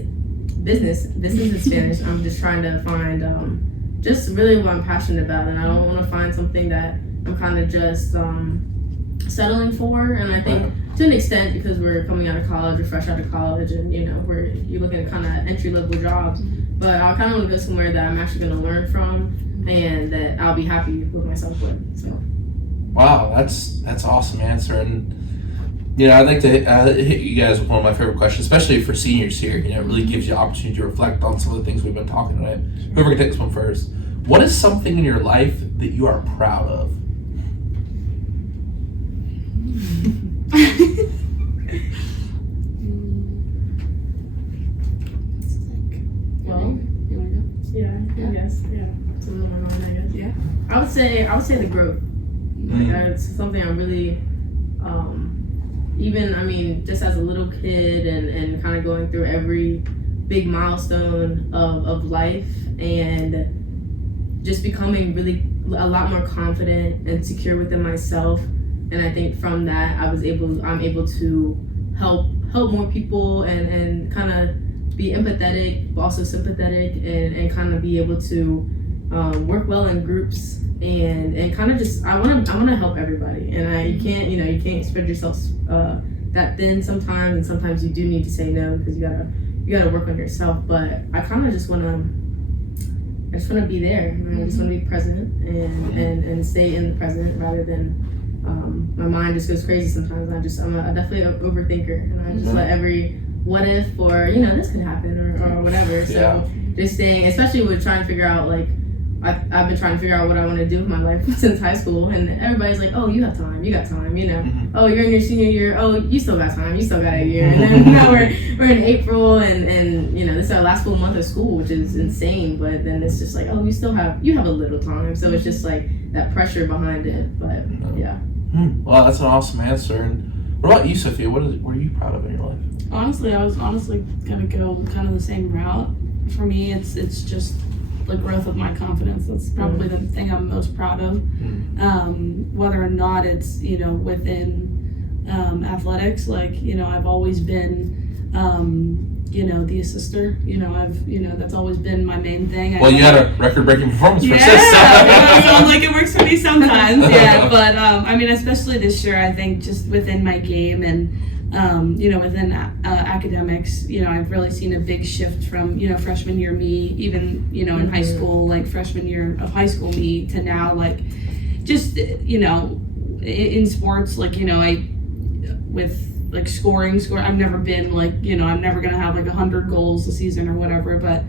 business in Spanish. I'm just trying to find just really what I'm passionate about, and I don't want to find something that I'm kind of just settling for. And I think to an extent, because we're coming out of college or fresh out of college, and you're looking at kind of entry-level jobs, but I kind of want to go somewhere that I'm actually going to learn from and that I'll be happy with myself with. So wow, that's awesome answer. And I'd like to hit you guys with one of my favorite questions, especially for seniors here. It really gives you opportunity to reflect on some of the things we've been talking tonight. Whoever can take this one first. What is something in your life that you are proud of? I guess. It's a little my mind, I guess. Yeah. I would say the growth. It's something I really, just as a little kid and kind of going through every big milestone of life and just becoming really a lot more confident and secure within myself. And I think from that I'm able to help more people and kind of be empathetic but also sympathetic and kind of be able to work well in groups and kind of just I want to help everybody, and you can't spread yourself that thin sometimes, and sometimes you do need to say no because you gotta work on yourself. But I kind of just want to be there. I just want to be present and stay in the present rather than my mind just goes crazy sometimes. I'm definitely an overthinker, and I just let every what if or this could happen or whatever. So just staying, especially with trying to figure out like I've been trying to figure out what I want to do with my life since high school, and everybody's like, oh, you have time, oh, you're in your senior year, oh, you still got time, you still got a year, and then now we're in April, and this is our last full month of school, which is insane, but then it's just like, oh, you have a little time, so it's just like that pressure behind it, but yeah. Well, that's an awesome answer. And what about you, Sophia? What are you proud of in your life? Honestly, I was gonna go kind of the same route. For me, it's just the growth of my confidence. That's probably the thing I'm most proud of. Whether or not it's within athletics, like I've always been the assister. That's always been my main thing. Well, you had a record-breaking performance for assists. Yeah, like it works for me sometimes. Yeah, but especially this year, I think just within my game and within academics, I've really seen a big shift from freshman year me, even in high school, like freshman year of high school me, to now, like just in sports, like with like scoring. I've never been like, I'm never going to have like 100 goals a season or whatever, but,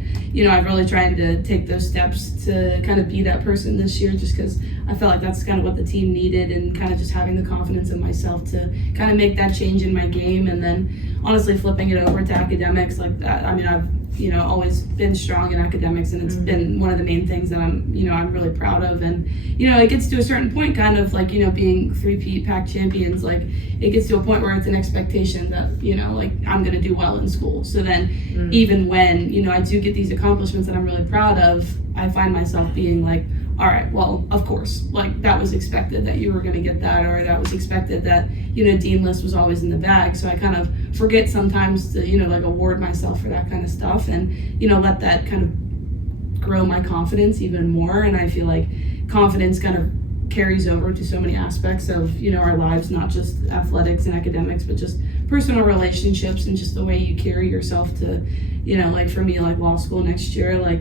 I've really tried to take those steps to kind of be that person this year, just because I felt like that's kind of what the team needed, and kind of just having the confidence in myself to kind of make that change in my game. And then honestly flipping it over to academics like that. I've always been strong in academics, and it's been one of the main things that I'm really proud of. And, it gets to a certain point, kind of like, being three-peat PAC champions, like it gets to a point where it's an expectation that, like I'm going to do well in school. So then even when, I do get these accomplishments that I'm really proud of, I find myself being like, all right, well, of course, like that was expected that you were going to get that, or that was expected that, Dean List was always in the bag. So I kind of forget sometimes to, like award myself for that kind of stuff, and, let that kind of grow my confidence even more. And I feel like confidence kind of carries over to so many aspects of, our lives, not just athletics and academics, but just personal relationships and just the way you carry yourself to, like for me, like law school next year, like,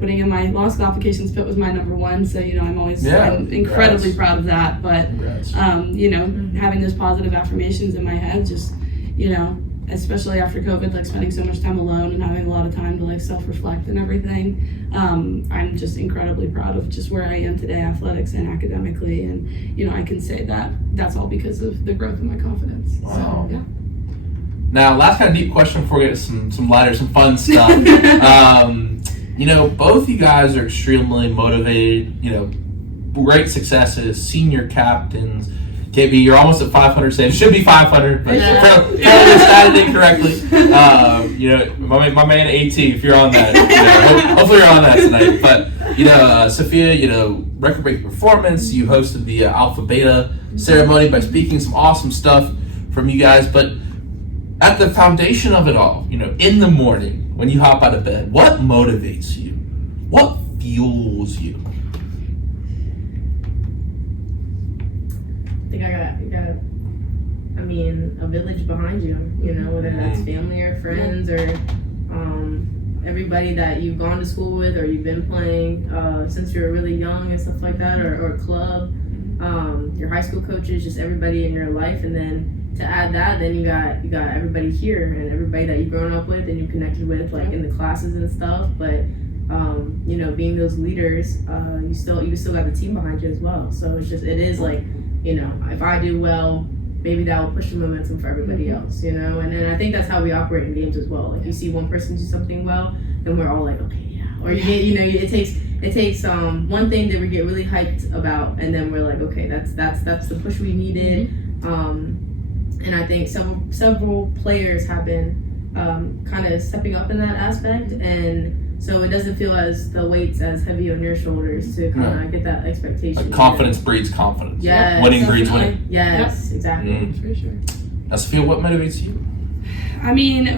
putting in my law school application spit was my number one. So, I'm incredibly proud of that. But, having those positive affirmations in my head, just, especially after COVID, like spending so much time alone and having a lot of time to like self-reflect and everything. I'm just incredibly proud of just where I am today, athletics and academically. And, I can say that that's all because of the growth in my confidence. Wow. So, yeah. Now, last kind of deep question before we get to some lighter, some fun stuff. Both you guys are extremely motivated, great successes, senior captains. KB, you're almost at 500 saves. Should be 500, but probably statted incorrectly. My man AT, if you're on that, hopefully you're on that tonight. But, Sophia, record-breaking performance. You hosted the Alpha Beta ceremony by speaking some awesome stuff from you guys. But at the foundation of it all, in the morning, when you hop out of bed, what motivates you? What fuels you? I think I got a village behind you, whether that's family or friends or everybody that you've gone to school with or you've been playing since you were really young and stuff like that, or club, your high school coaches, just everybody in your life. And then to add that, then you got everybody here and everybody that you've grown up with and you connected with, like in the classes and stuff. But being those leaders, you still got the team behind you as well. So it is like, if I do well, maybe that will push the momentum for everybody else, and then I think that's how we operate in games as well. Like you see one person do something well, then we're all like, okay, yeah. Or you get, it takes one thing that we get really hyped about, and then we're like, okay, that's the push we needed. And I think several players have been kind of stepping up in that aspect, and so it doesn't feel as the weight's as heavy on your shoulders to kind of get that expectation. Like confidence breeds confidence. Yes. Winning breeds winning. Yes, exactly. For sure. Now, Sophia, what motivates you?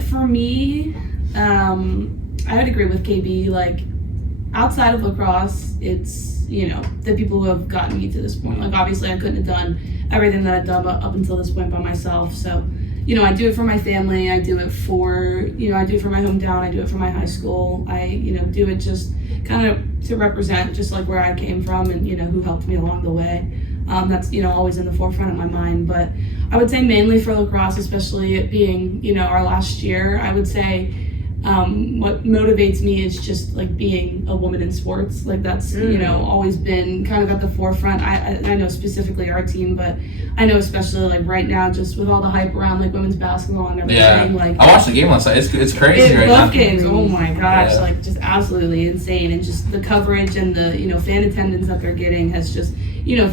For me, I would agree with KB. Like, outside of lacrosse, it's, the people who have gotten me to this point. Like, obviously, I couldn't have done everything that I've done up until this point by myself. So, I do it for my family. I do it for, I do it for my hometown. I do it for my high school. I, do it just kind of to represent just like where I came from and, who helped me along the way. That's, always in the forefront of my mind. But I would say mainly for lacrosse, especially it being, our last year, I would say what motivates me is just like being a woman in sports. Like that's, always been kind of at the forefront. I know specifically our team, but I know especially like right now, just with all the hype around like women's basketball and everything. Yeah. Like I watched the game last night. It's crazy right now. Both games, oh my gosh, like just absolutely insane. And just the coverage and the, fan attendance that they're getting has just,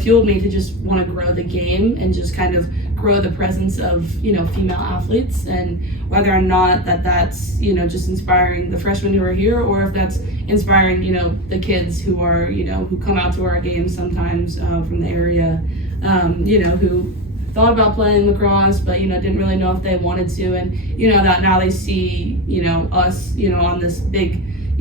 fueled me to just want to grow the game and just kind of grow the presence of, female athletes. And whether or not that's, just inspiring the freshmen who are here, or if that's inspiring, the kids who are, who come out to our games sometimes from the area, who thought about playing lacrosse, but didn't really know if they wanted to, and that now they see us on this big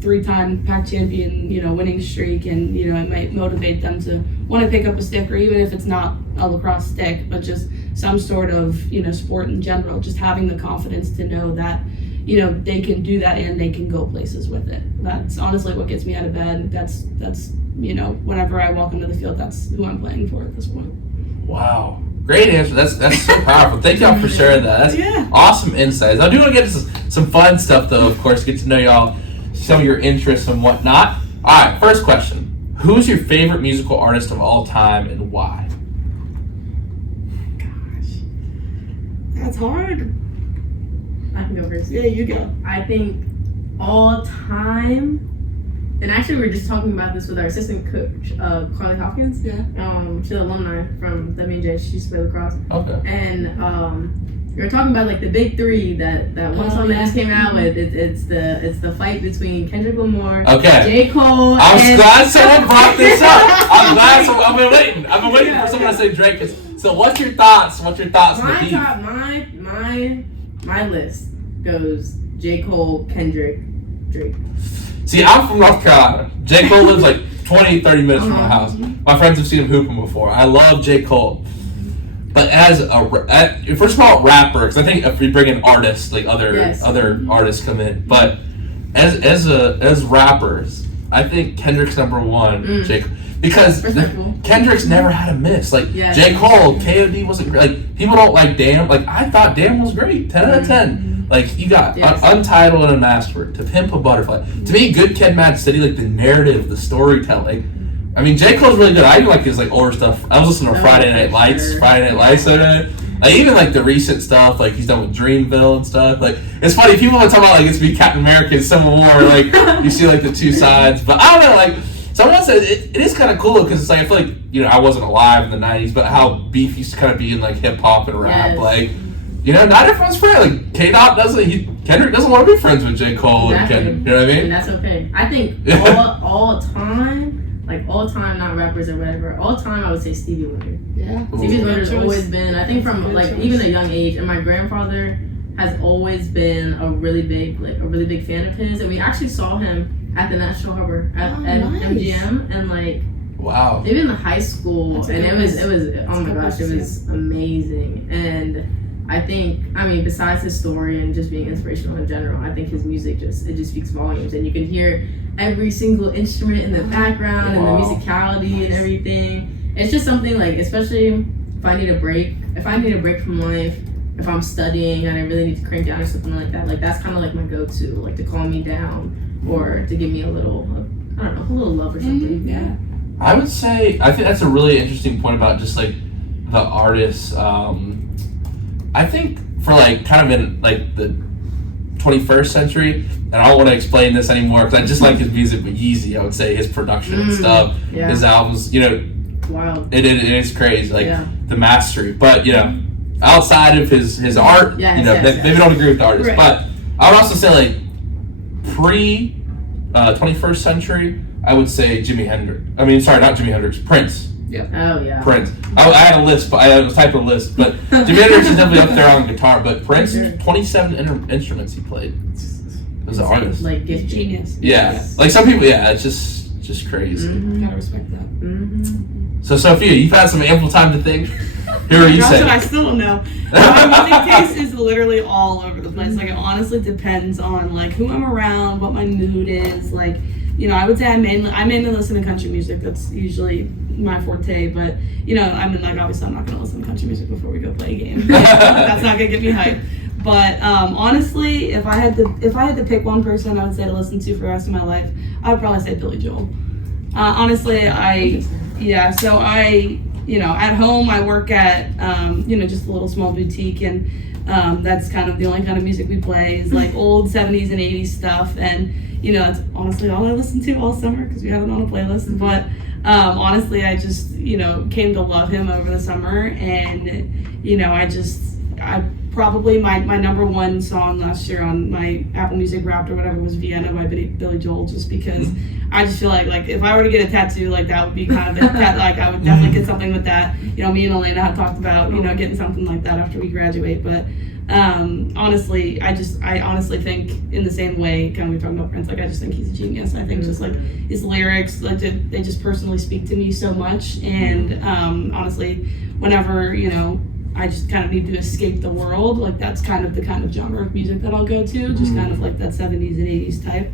3-time Pac champion winning streak, and it might motivate them to want to pick up a stick, or even if it's not a lacrosse stick, but just some sort of sport in general, just having the confidence to know that they can do that and they can go places with it. That's honestly what gets me out of bed. That's whenever I walk into the field, that's who I'm playing for at this point. Wow. Great answer. That's so powerful. Thank y'all for sharing that. That's awesome insights. I do want to get to some fun stuff, though, of course, get to know y'all, some of your interests and whatnot. All right, first question. Who's your favorite musical artist of all time and why? Gosh. That's hard. I can go first. Yeah, you go. I think all time, and actually we were just talking about this with our assistant coach, Carly Hopkins. Yeah. She's an alumni from WJ. She used to play lacrosse. Okay. And we were talking about like the big three that one song that just came out with. It's the fight between Kendrick Lamar, J. Cole. I'm glad someone brought this up. I've been waiting. I've been waiting for someone to say Drake. So what's your thoughts? What's your thoughts? My list goes J. Cole, Kendrick, Drake. See, I'm from North Carolina. J. Cole lives like 20, 30 minutes from my house. My friends have seen him hooping before. I love J. Cole. But first of all, rapper, because I think if we bring in artists, like other artists come in. But as rappers, I think Kendrick's number one. J. Cole. Because Kendrick's never had a miss. Like J. Cole, KOD wasn't great. Like people don't like Damn. Like I thought Damn was great. 10 out of 10. Like you got Untitled and Unmasked, To Pimp a Butterfly. To me, Good Kid, Mad City, like the narrative, the storytelling. I mean, J. Cole's really good. I even like his like older stuff. I was listening to Friday Night Lights like even like the recent stuff, like he's done with Dreamville and stuff. Like it's funny, people want to talk about like it's be Captain America and Civil War, like you see like the two sides. But I don't know, like someone said it is kind of cool because it's like I feel like I wasn't alive in the '90s, but how beef used to kind of be in like hip hop and rap, like. Not everyone's friend. Like K-Dot Kendrick doesn't want to be friends with J. Cole and Kendrick. You know what I mean? And that's okay. I think all time, not rappers or whatever, all time I would say Stevie Wonder. Yeah. Stevie Wonder's always been, I think from like even a young age, and my grandfather has always been a really big fan of his, and we actually saw him at the National Harbor at MGM, and like wow, even in the high school, and it was oh my gosh, it was amazing. And I think, besides his story and just being inspirational in general, I think his music just speaks volumes, and you can hear every single instrument in the background and the musicality and everything. It's just something like, especially if I need a break from life, if I'm studying and I really need to crank down or something like that, like that's kind of like my go-to, like to calm me down or to give me a little love or something. Yeah. I would say, I think that's a really interesting point about just like the artists. I think for like kind of in like the 21st century, and I don't want to explain this anymore because I just like his music, but Yeezy, I would say his production and stuff, his albums, wild. It is crazy, like the mastery. But outside of his art, maybe don't agree with the artist. Right. But I would also say like pre 21st century, I would say Jimi Hendrix. Not Jimi Hendrix, Prince. Yeah. Oh yeah. Prince. I had a list, but I was typing a list. But Jimi Hendrix is definitely up there on guitar. But Prince, 27 instruments he played. It was an artist. Like genius. Yeah. Yes. Like some people, it's just crazy. Mm-hmm. Gotta respect that. Mm-hmm. So Sophia, you've had some ample time to think. Here are you saying? I still don't know. My music taste is literally all over the place. Like it honestly depends on like who I'm around, what my mood is. Like I would say I mainly listen to country music. That's usually my forte, but obviously I'm not gonna listen to country music before we go play a game. That's not gonna get me hyped. But honestly, if I had to pick one person I would say to listen to for the rest of my life, I would probably say Billy Joel. Honestly, so at home I work at just a little small boutique, and that's kind of the only kind of music we play is like old 70s and 80s stuff, and that's honestly all I listen to all summer because we have it on a playlist. Mm-hmm. But honestly, I just came to love him over the summer, and I probably my number one song last year on my Apple Music Wrapped or whatever was Vienna by Billy Joel, just because I just feel like if I were to get a tattoo, like that would be kind of like I would definitely get something with that. You know, me and Elena had talked about getting something like that after we graduate, but honestly, I honestly think in the same way, kind of we were talking about Prince, like I just think he's a genius. I think just like his lyrics, like they just personally speak to me so much, and honestly, whenever I just kind of need to escape the world, like that's kind of the genre of music that I'll go to, just kind of like that 70s and 80s type.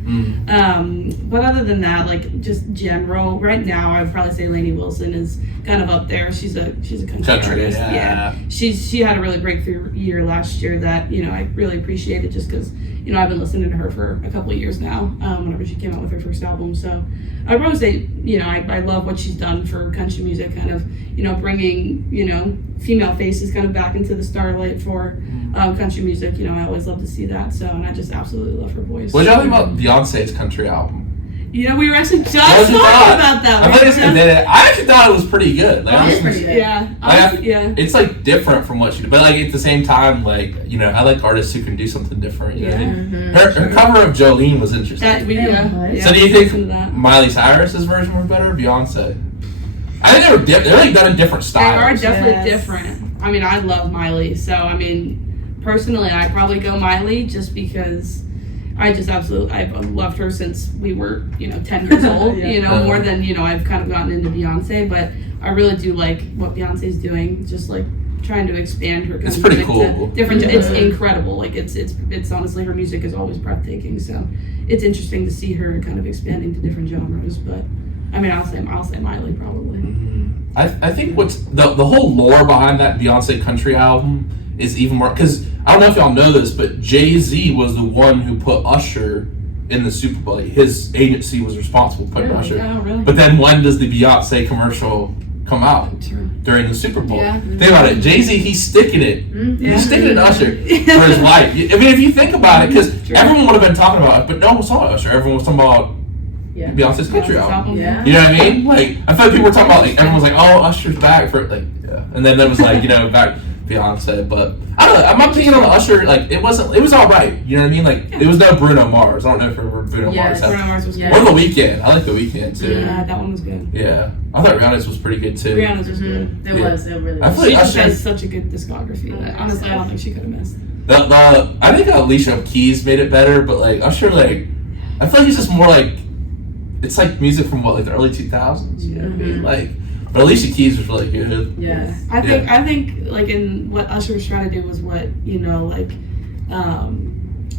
But other than that, like just general, right now I would probably say Lainey Wilson is kind of up there. She's a country artist. Yeah. She had a really breakthrough year last year that I really appreciated, just because I've been listening to her for a couple of years now, whenever she came out with her first album. So I'd probably say I love what she's done for country music, kind of bringing female faces kind of back into the starlight for country music. I always love to see that. So, and I just absolutely love her voice. What do you think about Beyonce's country album? We were actually just talking about that. I actually thought it was pretty good. Like, it's pretty good. Yeah. It's like different from what she did, but like at the same time, like I like artists who can do something different. You know? Her cover of Jolene was interesting. So do you think Miley Cyrus's version was better, or Beyonce? I think they're like done in different styles. They are definitely different. I mean, I love Miley, so I mean, personally, I probably go Miley just because I've loved her since we were 10 years old. More than I've kind of gotten into Beyonce, but I really do like what Beyonce's doing, just like trying to expand her. It's pretty cool. Different. It's incredible. Like it's honestly, her music is always breathtaking. So it's interesting to see her kind of expanding to different genres, but. I mean, I'll say Miley probably. I think what's the whole lore behind that Beyonce country album is even more, because I don't know if y'all know this, but Jay-Z was the one who put Usher in the Super Bowl. His agency was responsible for putting Usher. Yeah, really? But then when does the Beyonce commercial come out? During the Super Bowl. Yeah. Think about it. Jay-Z, he's sticking it. He's sticking it to Usher for his wife. I mean, if you think about it, because everyone would have been talking about it, but no one saw Usher. Everyone was talking about Beyonce's country album. Yeah. You know what I mean? Like, I feel like people were talking about, like, everyone was like, oh, Usher's back for, like, and then there was, like, back Beyonce, but I don't know, I'm opinion on Usher, like, it was alright, you know what I mean? Like, it was no Bruno Mars. I don't know if you remember Bruno Mars. Bruno Mars was good. Or The Weeknd. I like The Weeknd, too. Yeah, that one was good. Yeah. I thought Rihanna's was pretty good, too. Rihanna's was good. It really I was. feel like She Usher has such a good discography that, honestly, I don't think she could have missed. I think Alicia Keys made it better, but, like, Usher, like, I feel like he's just more, like, it's like music from like the early 2000s, you know what I mean? Like, but Alicia Keys was really good. Yes. I think like in what Usher was trying to do was what like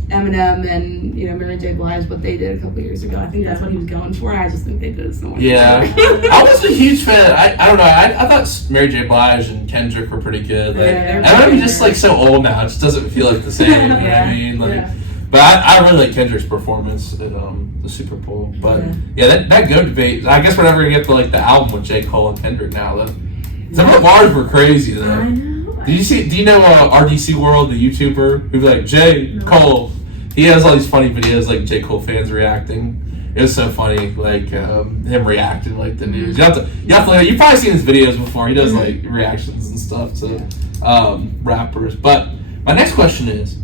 Eminem and Mary J. Blige, what they did a couple years ago. I think that's what he was going for. I just think they did it so much. Yeah. I was a huge fan. I don't know. I thought Mary J. Blige and Kendrick were pretty good. Like, I know he's just like so old now. It just doesn't feel like the same. You know what I mean? Like, but I really like Kendrick's performance at the Super Bowl. But that GOAT debate. I guess we're never gonna get to like the album with J. Cole and Kendrick now. Though some of the bars were crazy though. I know. Do you know RDC World, the YouTuber, who's like J. Cole? He has all these funny videos like J. Cole fans reacting. It was so funny, like him reacting to, like the news. You've probably seen his videos before. He does like reactions and stuff to rappers. But my next question is,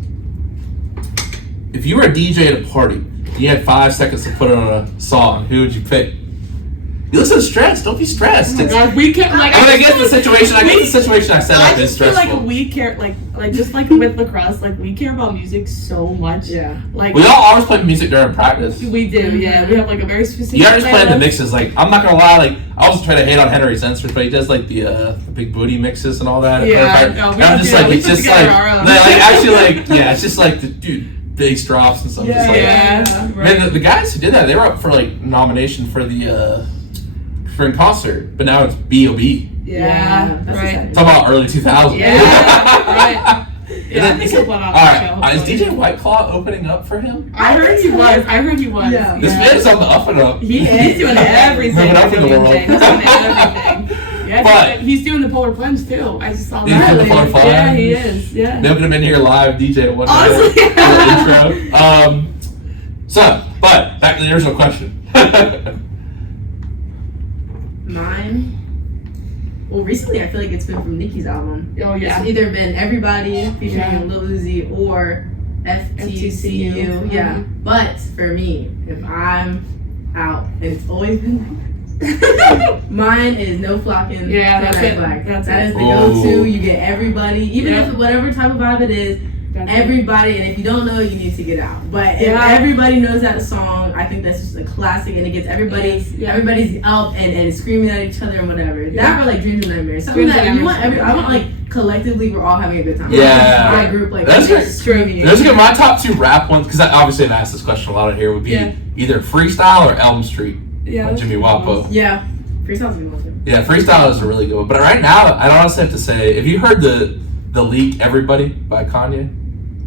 if you were a DJ at a party, and you had 5 seconds to put on a song, who would you pick? You look so stressed. Don't be stressed. Oh my God, we can't. Like, I get the situation. I set up is stressful. I just feel like we care, like just like with lacrosse, like we care about music so much. Yeah. Like we all always play music during practice. We do. Yeah. We have like a very specific. You always play the mixes. Like I'm not gonna lie. Like I was trying to hate on Henry Sensor, but he does like the big booty mixes and all that. Yeah. No, I'm just like it's just like actually like it's just like the dude. Bass drops and stuff. Man, the guys who did that, they were up for like nomination for the for a concert, but now it's B.O.B. Yeah, right. Talk about early 2000s. Yeah, right. Yeah, I think he'll put on the show. Is DJ White Claw opening up for him? I heard he was. Yeah. This man's on the up and up. He's doing everything. Moving up in the world. He's doing everything. Yeah, but he's doing the polar plunge too. I just saw that. He's doing the polar plunge. Yeah, he is. Yeah. They could have been here live DJ one intro. But back to the original question. Mine Well, recently I feel like it's been from Nicki's album. Oh yeah. It's either been Everybody featuring Yeah. Lil Uzi or FTCU. Yeah. But for me, if I'm out, and it's always been mine is No Flockin'. Yeah, that's Night it. Black. That's That it. is the go-to. You get everybody, even Yeah. if whatever type of vibe it is, That's it. everybody. And if you don't know, you need to get out. But if Yeah. everybody knows that song, I think that's just a classic, and it gets everybody, Yeah. everybody's up and screaming at each other and whatever. Yeah. That or like Dreams and Nightmares. Something Dreams that and you want. Nightmares. I want like collectively we're all having a good time. Yeah. My group like That's just good. screaming. Those are my top 2 rap ones, because obviously I asked this question a lot on here, would be Yeah. either Freestyle or Elm Street Yeah, by that's Jimmy good Wapo. ones. Yeah. Freestyle's a good one too. Yeah, Freestyle is a really good one. But right now, I'd honestly have to say, have you heard the leak Everybody by Kanye?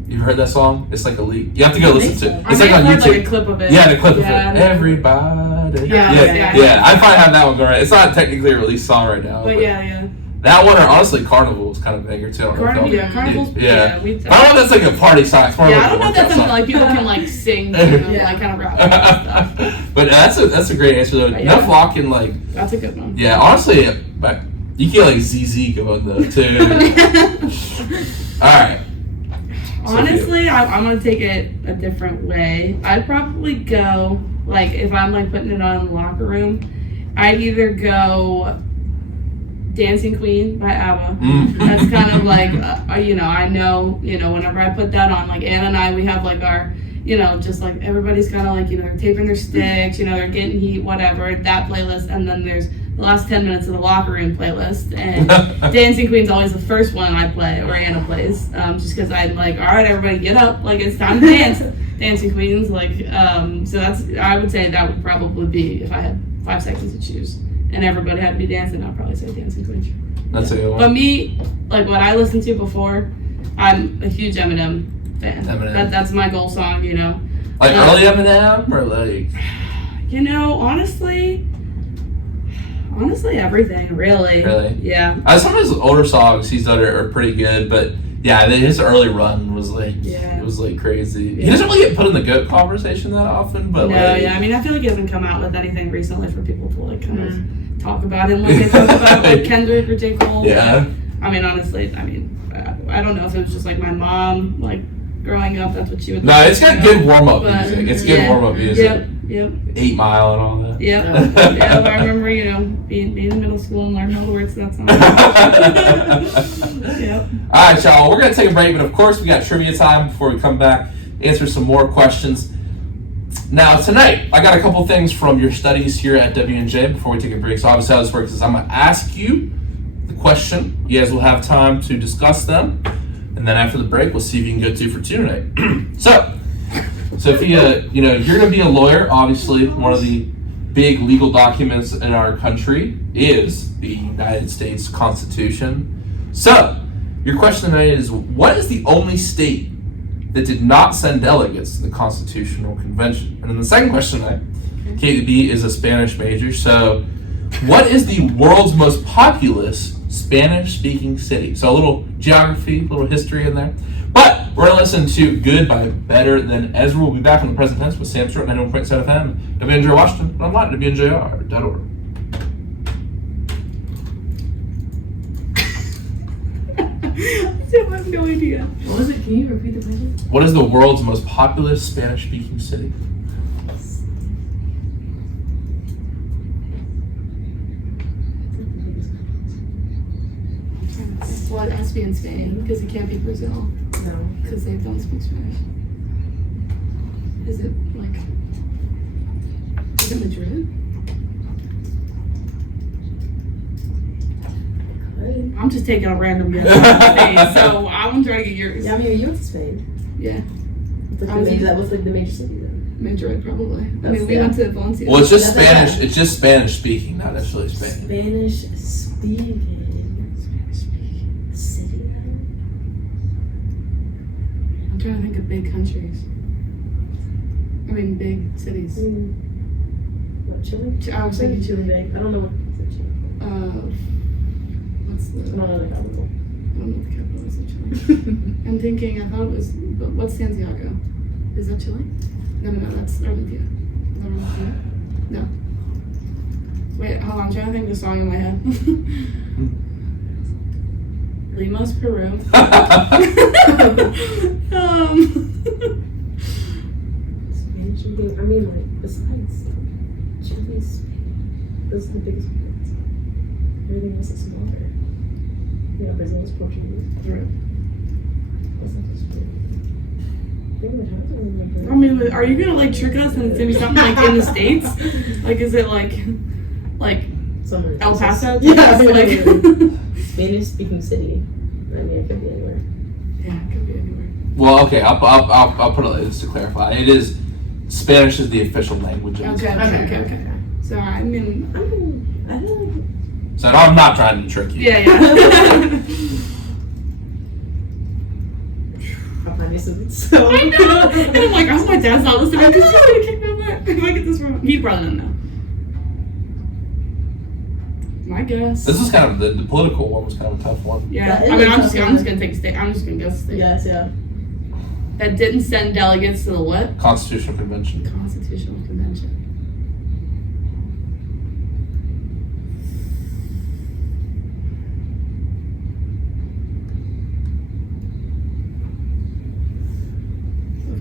You've heard that song? It's like a leak. You have to go listen to it. I It's may like on have heard, YouTube. like a clip of it. Yeah, the clip Yeah, of it. Everybody. Yeah. Yeah. I'd probably have that one going right. It's not technically a released song right now. But yeah. That one, or honestly, Carnival is kind of a banger too. I don't know if Carnival, y'all- yeah, Carnival's. Yeah. we. I don't know if that's like a party song. It's more Yeah, like I don't know if a that's something workout like people can like sing, Yeah. like kind of rap and stuff. But that's a great answer though. But No yeah. Flockin', like, That's a good one. yeah, honestly, but you get like ZZ going though too. All right. Honestly, I'm gonna take it a different way. I'd probably go like if I'm like putting it on in the locker room, I'd either go Dancing Queen by ABBA. That's kind of like I know whenever I put that on, like Anna and I, we have like our just like everybody's kind of like they're taping their sticks, they're getting heat, whatever, that playlist, and then there's the last 10 minutes of the locker room playlist, and Dancing Queen's always the first one I play, or Anna plays, just because I'm like, all right, everybody get up, like it's time to dance. Dancing Queen's like, so I would say that would probably be, if I had 5 seconds to choose, and everybody had to be dancing, I'd probably say Dancing Queen. That's a good one. But me, like what I listened to before, I'm a huge Eminem fan. Eminem. That's my goal song, Like early Eminem or like? Honestly, everything, really. Really? Yeah. Some of his older songs he's done are pretty good, but yeah, his early run was like, Yeah. it was like crazy. He Yeah. doesn't really get put in the GOAT conversation that often, but No, like, yeah. I mean, I feel like he hasn't come out with anything recently for people to like kind of talk about him like they talk about like Kendrick or J. Cole. Yeah. I mean, honestly, I don't know if it was just like my mom, like growing up, that's what she would. No, it's got good warm up But, music. It's good yeah. warm up music. Yep. 8 Mile and all that. Yeah, I remember, being in middle school and learning all the words to that song. Yep. All right, y'all. We're gonna take a break, but of course we got trivia time before we come back, answer some more questions. Now tonight, I got a couple things from your studies here at WNJ before we take a break. So obviously how this works is I'm gonna ask you the question. You guys will have time to discuss them, and then after the break, we'll see if you can go 2 for 2 tonight. So, Sophia, you're gonna be a lawyer. Obviously, one of the big legal documents in our country is the United States Constitution. So, your question tonight is, what is the only state that did not send delegates to the Constitutional Convention? And then the second question tonight, KB is a Spanish major, so what is the world's most populous Spanish-speaking city? So a little geography, a little history in there. But we're going to listen to Good by Better Than Ezra. We'll be back on the present tense with Sam Stewart, 91.7 FM, WNJ Washington, and online at WNJR.org. I have no idea. What was it? Can you repeat the question? What is the world's most populous Spanish-speaking city? Well, it has to be in Spain because it can't be Brazil No. because they don't speak Spanish. Is it Madrid? I'm just taking a random guess. So I'm trying to get yours. Yeah, I mean, you went to Spain. Yeah. That was like the major city then. Madrid, probably. I That's- mean, we yeah. went to Valencia. Well, it's just That's Spanish. okay. It's just Spanish-speaking, not necessarily Spain. Spanish speaking city. I'm trying to think of big countries. I mean, big cities. What, Chile? I was thinking Chile. I don't know what Chile. What's the? I don't know the capital. I don't know what the capital is of Chile. I'm thinking. I thought it was. But what's Santiago? Is that Chile? No, that's Argentina. Is that Argentina? No. Wait, hold on. I'm trying to think of the song in my head. Lima's Peru. Spanish speaking. I mean, like, besides Chile's, those are the biggest ones. Everything else is smaller. Yeah, Brazil is Portuguese. Right. What's that just weird? I mean, are you gonna like trick us and it's gonna be something like in the States? Like, is it like Somewhere El Paso? Yeah, like. Spanish speaking city. I mean, it could be anywhere. Yeah, it could be anywhere. Well, okay, I'll put it like this to clarify. It is Spanish is the official language of the country. Okay. So I mean, I don't like. So I'm not trying to trick you. yeah. I'll find you some. So. I know. And I'm like, I hope my dad's not listening because he's gonna kick my butt if I get this wrong. He probably doesn't know. My guess. This is kind of the political one was kind of a tough one. Yeah. That I is mean, a I'm just tough gonna take a state. I'm just gonna guess a state. Yes, yeah. That didn't send delegates to the what? Constitutional Convention. Constitutional Convention.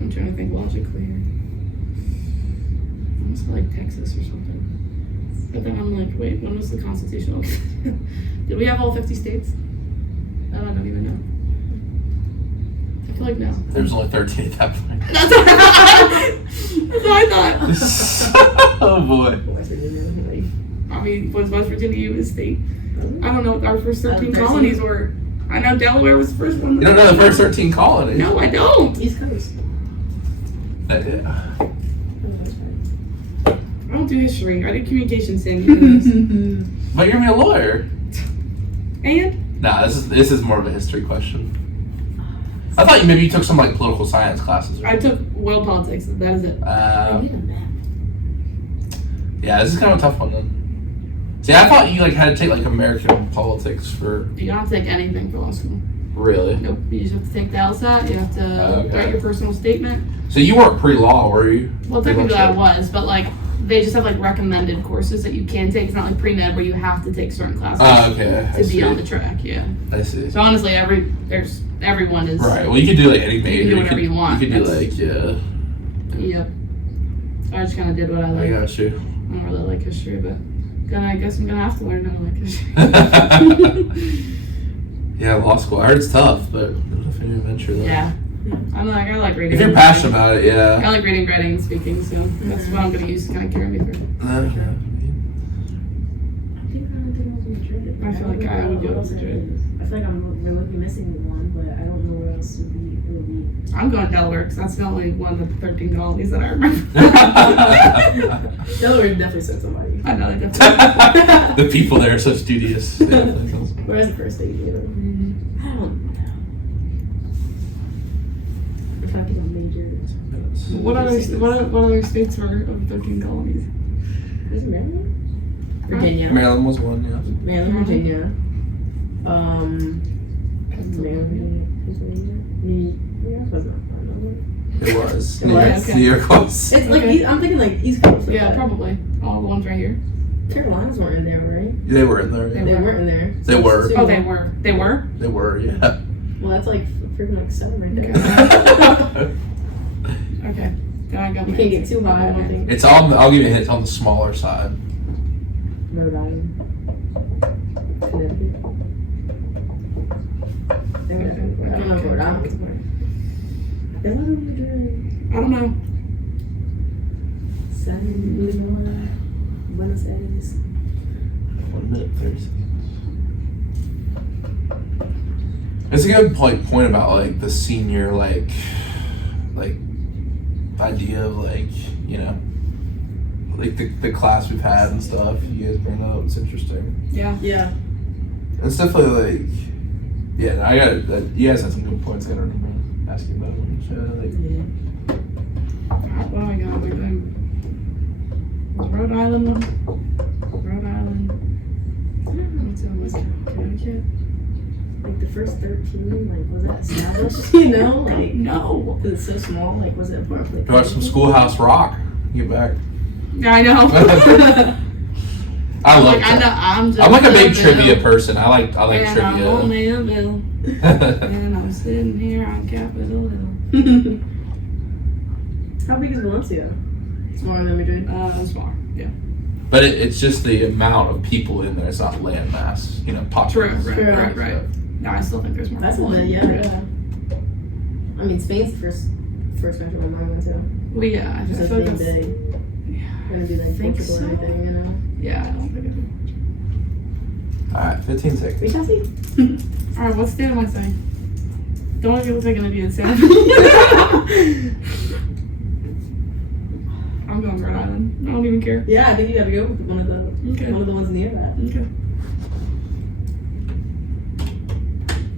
I'm trying to think logically here. I must like Texas or something. But then I'm like, wait, when was the constitutional? Did we have all 50 states? I don't even know. I feel like no. There was only 13 at that point. That's what I thought. Oh boy. West Virginia, I mean, was West Virginia a state? I don't know what our first 13 13. colonies were. I know Delaware was the first one. You don't know the first 13 colonies? No, I don't. East Coast. Yeah. I don't do history. I do communications thing. But you're gonna be a lawyer. And Nah, this is more of a history question. I thought maybe you took some like political science classes. I took world politics. That is it. I need a map. Yeah, this is kind of a tough one then. See, I thought you like had to take like American politics for You don't have to take anything for law school. really. Nope. You just have to take the LSAT. You have to Okay. write your personal statement. So you weren't pre-law, were you? Well, Pretty technically much I was, but like they just have like recommended courses that you can take. It's not like pre-med where you have to take certain classes Okay. I to see. be on the track. Yeah. I see. So honestly, everyone is. Right. Well, you could do like any major. You can do whatever you want. You could do That's- like Yep. I just kind of did what I I like. got you. I don't really like history, but I guess I'm gonna have to learn how to like history. Yeah, law school. I heard it's tough, but if you venture though. Yeah. I like reading. If you're passionate about it, I yeah. like reading, writing, and speaking, so that's what I'm gonna use to kind of carry me through. I feel like I would do it as a kid. I feel like we're looking missing one, but I don't know where else it would be. I'm going Delaware because that's the only one of the 13 colonies that I remember. Delaware definitely sent somebody. I know they definitely. The people there are so studious. Where's the first state? You know? I don't know. I'm trying to think of majors. What other states were of 13 colonies? Is it Maryland? Virginia. Maryland was one, yeah. Maryland, Virginia. Maryland, Pennsylvania. New York was not one. It was. It was? Okay. New York was. It's like Okay. I'm thinking like East Coast. Like Yeah, that. probably. All the ones right here. Carolinas weren't in there, right? They were in there. They Yeah. They were. weren't in there. They were. Oh, they were. They were? They were, yeah. Well, that's like freaking like 7 right there. Okay. Then I got You my can't get answer. too high, I don't think. It's on. I'll give you a hint. It's on the smaller side. Rhode Island. Connecticut. I don't know Rhode Island. I I don't know. Buenos Aires. 1 minute, 30 seconds. It's a good point about like the senior like idea of like, you know, like the class we've had and stuff. You guys bring that up. It's interesting. Yeah. Yeah. It's definitely like, yeah. I got you guys had some good points. I don't remember asking about them. What do I got? Was Rhode Island one? Rhode Island. What's the one? Connecticut? Like the first 13, like was that established? You know, like No. because it's so small. Like was it part of like? Watch some Schoolhouse Rock. Get back. Yeah, I know. I love I know, I'm like a big trivia person. I like and trivia. I'm on Millville, and I'm sitting here on Capitol Hill. How big is Valencia? Smaller than Madrid. Smaller, yeah. But it's just the amount of people in there. It's not land mass, population. True, right. No, I still think there's more. That's a people bit, in yeah. Madrid. I mean, Spain's the first country my mom went to. Well, yeah, I Just feel being like that's, big. Gonna be like think Portugal so. or anything, yeah, I don't think I do. All right, 15 seconds. We shall see. All right, what state am I saying? Don't want to look like an Indian sound. I'm going Rhode Island. I don't even care. Yeah, I think you gotta go with one of the ones near that. Okay.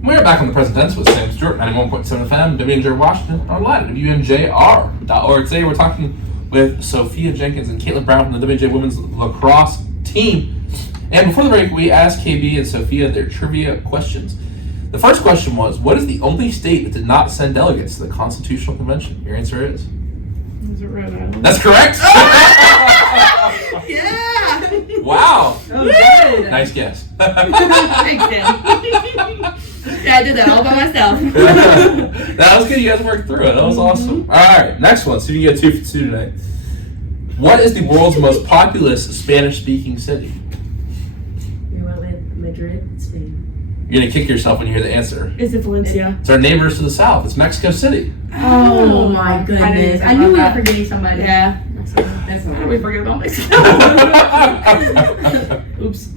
We are back on the present tense with Sam Stewart, 91.7 FM, WNJ Washington, online at WNJR.org. Today we're talking with Sofia Jenkins and Kaitlyn Brown from the WNJ women's lacrosse team. And before the break, we asked KB and Sofia their trivia questions. The first question was, what is the only state that did not send delegates to the Constitutional Convention? Your answer is? Is it Rhode Island? That's correct! Yeah! Wow! Oh, good. Nice guess. Thanks, Dan. Yeah, I did that all by myself. That was good. You guys worked through it. That was awesome. All right, next one. See if you get 2 for 2 tonight. What is the world's most populous Spanish-speaking city? We went with Madrid, Spain. You're gonna kick yourself when you hear the answer. Is it Valencia? It's our neighbors to the south. It's Mexico City. Oh my goodness. I knew we were forgetting somebody. Yeah. That's How all do we right. forget about Mexico? Oops.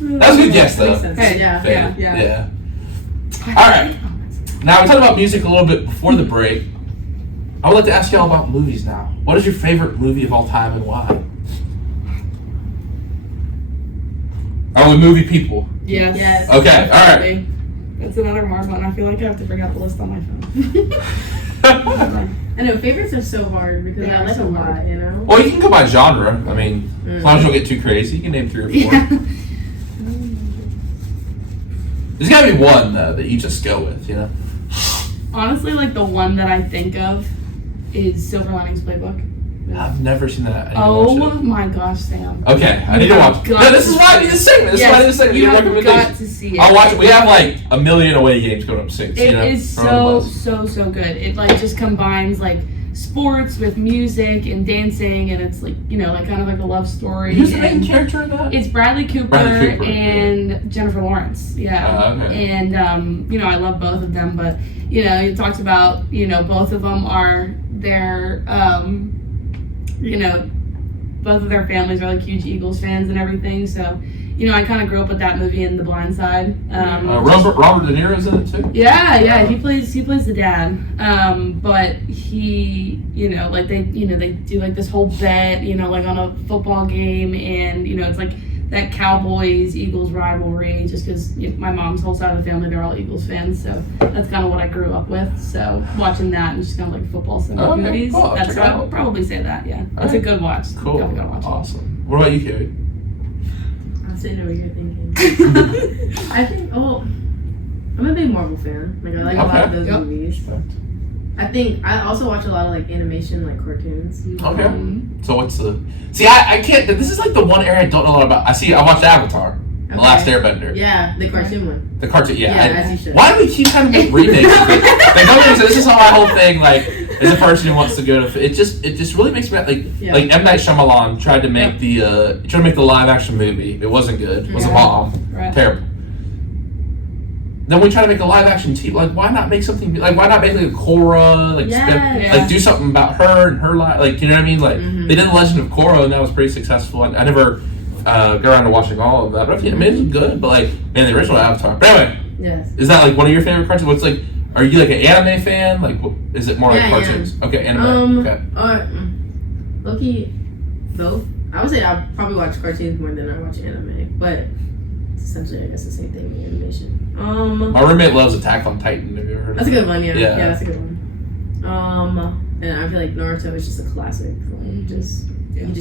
That was a good guess, though. Makes sense. Hey, Yeah. Yeah. All right. Now we talked about music a little bit before the break. I would like to ask y'all about movies now. What is your favorite movie of all time and why? Are we movie people? Yes. Yes. Okay. All right. It's another hard one. I feel like I have to figure out the list on my phone. I know, favorites are so hard because They I are like so a lot, hard. you know? Well, you can go by genre. I mean, as long as you don't get too crazy, you can name 3 or 4. Yeah. There's got to be one though that you just go with, Honestly, like the one that I think of is Silver Linings Playbook. I've never seen that. I need to Oh watch it. my gosh, Sam. Okay, I need to watch. got No, this to is why I need to sing. This is why I need to sing. You Need have recommendations. got to see it. I'll watch it. We have like a million away games going up soon. It is so good. It like just combines like sports with music and dancing, and it's like like kind of like a love story. Who's the main and character in that? It's Bradley Cooper, and Jennifer Lawrence. Yeah. Okay. And I love both of them, but it talks about both of them are their both of their families are like huge Eagles fans and everything. So I kind of grew up with that movie and The Blind Side. Robert De Niro's in it too. Yeah, he plays the dad. But he, like they do like this whole bet, like on a football game, and it's like that Cowboys Eagles rivalry. Just because my mom's whole side of the family, they're all Eagles fans, so that's kind of what I grew up with. So watching that and just kind of like football symbol movies. Cool. That's what I would probably say that. Yeah, that's a good watch. Cool. Definitely gotta watch it. Awesome. What about you, Carrie? I know what you're thinking. I think, I'm a big Marvel fan. Like, I like a lot of those movies. I think I also watch a lot of like animation, like cartoons. Okay. So what's the? See, I can't. This is like the one area I don't know a lot about. I watched Avatar, The Last Airbender. Yeah, the cartoon one. The cartoon. Yeah. As you should. Why do we keep trying to make remakes? This is how my whole thing. Like, as a person who wants to go to, it just really makes me like M. Night Shyamalan tried to make the live action movie. It wasn't good. It was a bomb. Right. Terrible. Then we try to make a live action TV. Like, why not make something? Like, why not make like a Korra? Like, do something about her and her life. Like, you know what I mean? Like, they did The Legend of Korra, and that was pretty successful. I never got around to watching all of that, but I mean, it was good. But like, man, the original Avatar. But anyway, is that like one of your favorite cartoons? What's like? Are you like an anime fan? Like, is it more like cartoons? Okay, anime. Low-key, both. I would say I probably watch cartoons more than I watch anime, but it's essentially, I guess, the same thing in animation. My roommate loves Attack on Titan. Have you ever heard of That's a good one, Yeah, that's a good one. And I feel like Naruto is just a classic. Like, you just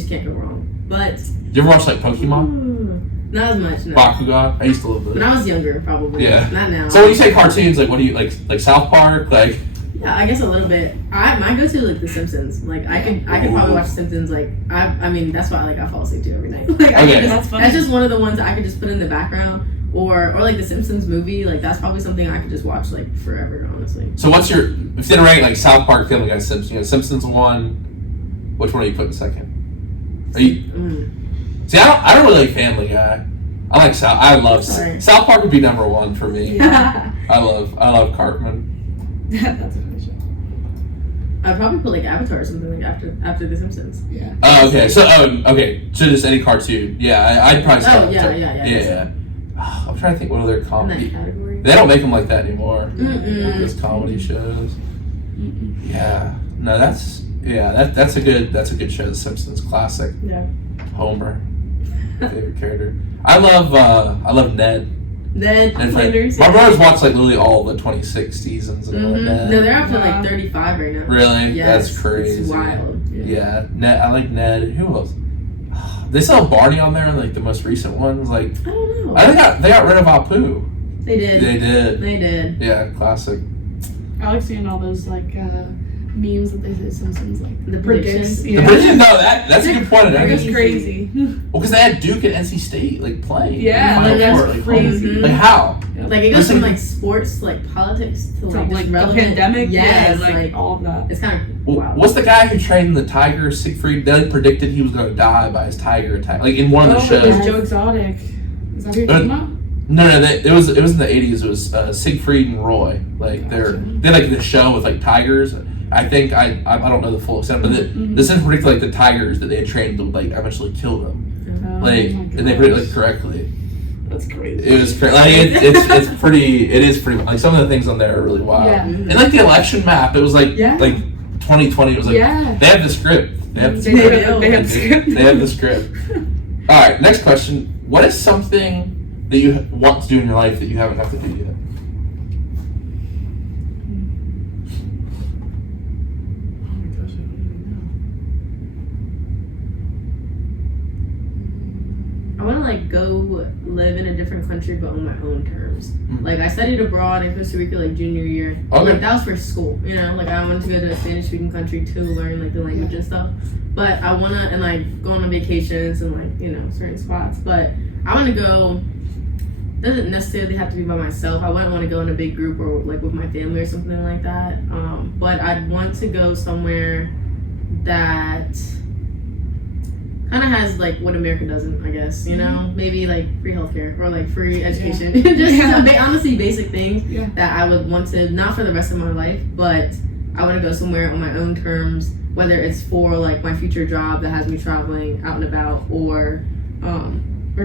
can't go wrong. But Did you ever watch like Pokemon? not as much. No. Bakugan? I used to love those. When I was younger, probably. Yeah. Not now. So when you say cartoons, like what do you like South Park? Like Yeah, I guess a little bit. My go-to is like The Simpsons. Like I could probably watch Simpsons. Like I mean that's why like I fall asleep to every night. Like that's just one of the ones that I could just put in the background. Or like the Simpsons movie, like that's probably something I could just watch like forever, honestly. So what's your, if you rank like South Park, Family Guy, Simpsons? You know, Simpsons 1. Which one are you putting second? Are you? See, I don't really like Family Guy. I like South Park would be number 1 for me. Yeah. I love Cartman. That's a good show. I'd probably put like Avatar or something like after The Simpsons. Yeah. Oh, okay. So so just any cartoon. Yeah, I'd probably say Avatar. Yeah. I'm trying to think what other comedy. In that category. They don't make them like that anymore. Mm-mm. Those comedy shows. Mm-mm. Yeah. No, that's a good show. The Simpsons classic. Yeah. Homer, favorite character. I love Ned. Ned Flanders. My brothers watch like literally all the 26 seasons and all that. No, they're up to like 35 right now. Really? Yes, That's crazy. It's wild. Yeah. Ned. I like Ned. Who else? They still have Barney on there in like the most recent ones. Like I don't know. I think they got rid of Apu. They did. They did. Yeah, classic. I like seeing all those like memes that they say Simpsons like The predicts. predictions. Yeah. The prediction, no, that's a good point. That was Crazy. crazy. Well, because they had Duke and NC State like playing. Yeah, in the Final that's Four, like, crazy. Like how? Like it goes from like sports, like politics to like, From just like the relevant. pandemic, Yes, yeah, like all of that. it's kind of Well, wild. what's the guy who trained the Tigers, Siegfried? They predicted he was going to die by his tiger attack, like in one of the It shows. was Joe Exotic. Is that who you're talking about? No, it was in the 80s. It was Siegfried and Roy. Like they had like this show with like tigers. I think I don't know the full extent, but this is predicted like the tigers that they had trained to like eventually kill them. Oh Like my and they predicted like correctly. That's crazy. It was crazy. Like it's pretty. It is pretty. Like some of the things on there are really wild. Yeah. And like the election map, it was like Yeah. like 2020. It was like Yeah. they have the script. They have the They script. have the script. They have the script. All right. Next question. What is something that you want to do in your life that you haven't got to do yet? I want to like go live in a different country but on my own terms. Like I studied abroad in Costa Rica like junior year. Okay. Like that was for school, you know. Like I wanted to go to a Spanish speaking country to learn like the language and stuff. But I wanna and like go on vacations and like you know certain spots. But I want to go. Doesn't necessarily have to be by myself. I wouldn't want to go in a big group or like with my family or something like that. But I'd want to go somewhere that kind of has like what America doesn't, I guess, you know, maybe like free healthcare or like free education, just honestly basic things that I would want to, not for the rest of my life, but I want to go somewhere on my own terms, whether it's for like my future job that has me traveling out and about or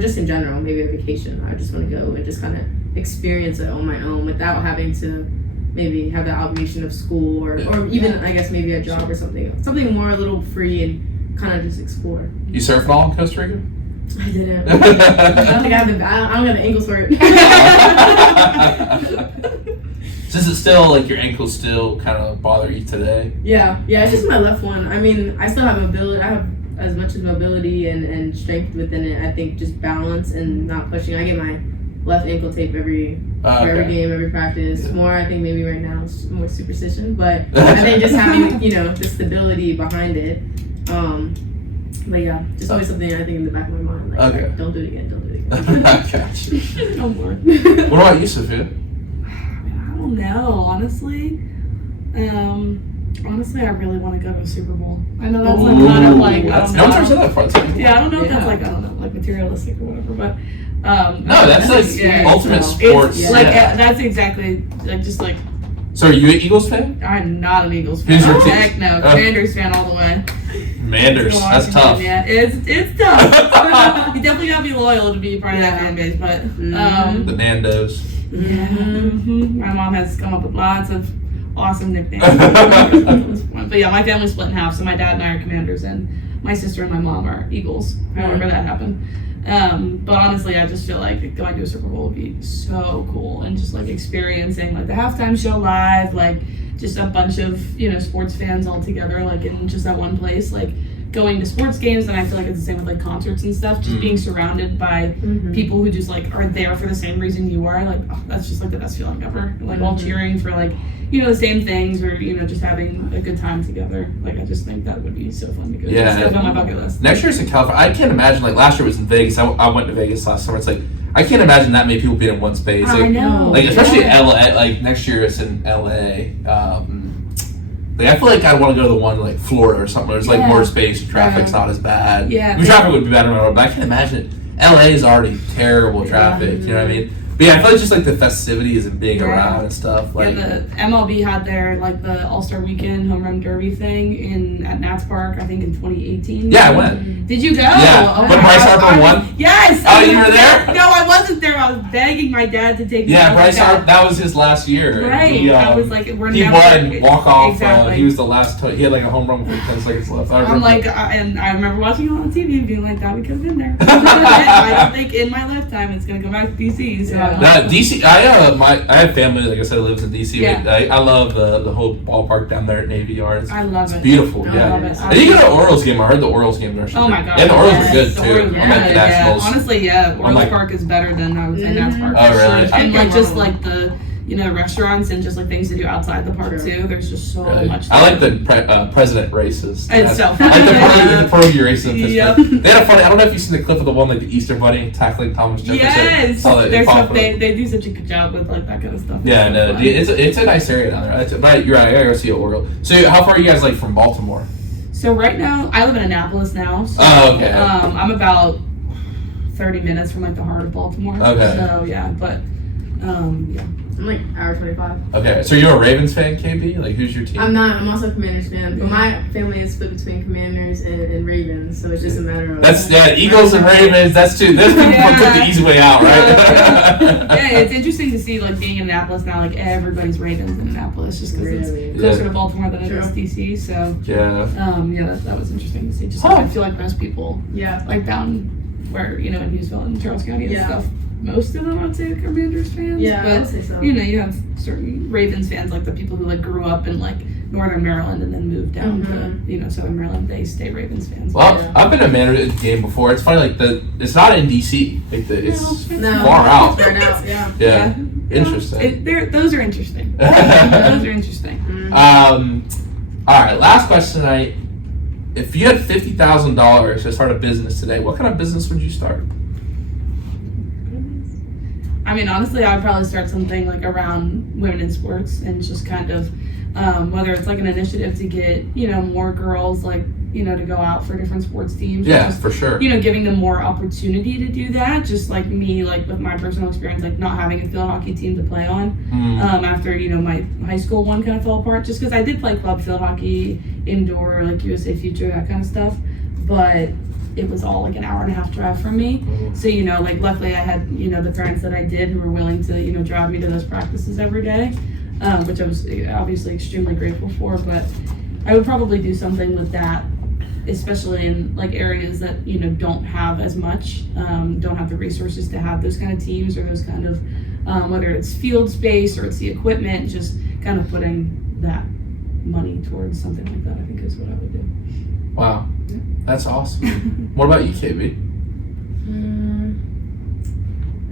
just in general, maybe a vacation. I just want to go and just kind of experience it on my own without having to maybe have the obligation of school or even I guess maybe a job or something more a little free and kind of just explore. You surf at all in Costa Rica? I didn't. I don't think I have I don't have the ankles for it. Does it still, like, your ankles still kind of bother you today? Yeah, it's just my left one. I mean, I still have mobility. I have as much as mobility and strength within it. I think just balance and not pushing. I get my left ankle tape every game, every practice. More, I think maybe right now it's more superstition, but I think just having the stability behind it. But yeah, just always something I think in the back of my mind. Like, don't do it again. I got you. No more. What about you, Sophia? I don't know, honestly. Honestly, I really want to go to a Super Bowl. I know that's like kind of like, I don't know. No one's ever said that part. Yeah, I don't know if that's like, I don't know, like materialistic or whatever, but no, that's like ultimate sports. It's like that's exactly like just like. So are you an Eagles fan? I'm not an Eagles fan. Who's your team? Heck no, Commanders fan all the way. Manders, that's tough. Yeah, it's tough. You definitely gotta be loyal to be part of that fan base, but the Nandos. Yeah. My mom has come up with lots of awesome nicknames. But yeah, my family's split in half, so my dad and I are Commanders, and my sister and my mom are Eagles. However that happened. But honestly, I just feel like going to a Super Bowl would be so cool, and just like experiencing like the halftime show live, like just a bunch of sports fans all together, like in just that one place, like going to sports games, and I feel like it's the same with like concerts and stuff. Just being surrounded by people who just like are there for the same reason you are. Like, oh, that's just like the best feeling ever. Like all cheering for like, you know, the same things, or you know, just having a good time together. Like I just think that would be so fun to go. Yeah, it's on my bucket list. Next year's in California. I can't imagine, like last year was in Vegas. I went to Vegas last summer. It's like I can't imagine that many people being in one space. Like, I know. Like especially LA. Like next year it's in LA. Like I feel like I'd want to go to the one like Florida or something. Where there's like more space, traffic's not as bad. Yeah, I mean, traffic would be better, but I can't imagine it. LA is already terrible traffic. You know what I mean? But yeah, I feel like just like the festivities and being around and stuff. Like the MLB had their like the All-Star Weekend Home Run Derby thing at Nats Park, I think in 2018. Yeah, I went. Did you go? Yeah. Oh When Bryce Harper won? Yes. Oh, you were there? No, I wasn't there. I was begging my dad to take me. Yeah, Bryce Harper. That was his last year. Right. He, I was like, we're he never. won walk off. Exactly. He was the last. He had like a home run with like 10 seconds left. I'm like, and I remember watching it on TV and being like, that we could have been there. I don't think in my lifetime it's gonna come back to DC. So DC. I have family. Like I said, lives in DC. Yeah. But I love the whole ballpark down there at Navy Yard. I love it. It's beautiful. I love it. And you go to Orioles game. I heard the Orioles game there. Oh my god. Yeah, the Orioles are good The too. Orioles are I'm at the good, Nationals. Honestly, Orioles Park is better than I would say Nats Park. Oh really? And like just like the restaurants and just like things to do outside the park too. There's just so much. I like the president races. It's so I fun. like the pierogi races in Yep. Pittsburgh. They had a funny. I don't know if you've seen the clip of the one like the Easter Bunny tackling Thomas Jefferson. Yes, Saw that they do such a good job with like that kind of stuff. Yeah, no, it's a nice area down there. But you're right. I gotta go see Oriole. So how far are you guys like from Baltimore? So right now, I live in Annapolis now. So, okay. I'm about 30 minutes from like the heart of Baltimore. Okay. So yeah, but yeah. I'm like hour 25. Okay, so you're a Ravens fan, KB? Like, who's your team? I'm not. I'm also a Commanders fan, but my family is split between Commanders and Ravens, so it's just a matter of. Eagles and Ravens. That's two. Those people took the easy way out, right? Yeah, it's interesting to see like being in Annapolis now. Like everybody's Ravens in Annapolis, just because it's closer to Baltimore than it is DC. So that was interesting to see. Just I feel like most people, like down where in Hughesville and Charles County and stuff. Most of them, I would say, are Commanders fans. Yeah, but, I would say so. You have certain Ravens fans, like the people who like grew up in like Northern Maryland and then moved down to Southern Maryland. They stay Ravens fans. Well, I've been to a Manor game before. It's funny, like it's not in DC. Like it's no, far out. Far out. Yeah. Interesting. Those are interesting. Those are interesting. All right, last question tonight. If you had $50,000 to start a business today, what kind of business would you start? I mean, honestly, I'd probably start something like around women in sports and just kind of, whether it's like an initiative to get, more girls like, to go out for different sports teams. Yeah, just, for sure. Giving them more opportunity to do that. Just like me, like with my personal experience, like not having a field hockey team to play on after, my high school one kind of fell apart. Just because I did play club field hockey, indoor, like USA Future, that kind of stuff. But it was all like an hour and a half drive from me. So, like luckily I had, the parents that I did who were willing to, drive me to those practices every day, which I was obviously extremely grateful for. But I would probably do something with that, especially in like areas that, don't have as much, don't have the resources to have those kind of teams or those kind of, whether it's field space or it's the equipment, just kind of putting that money towards something like that, I think is what I would do. Wow. That's awesome. What about you, KB?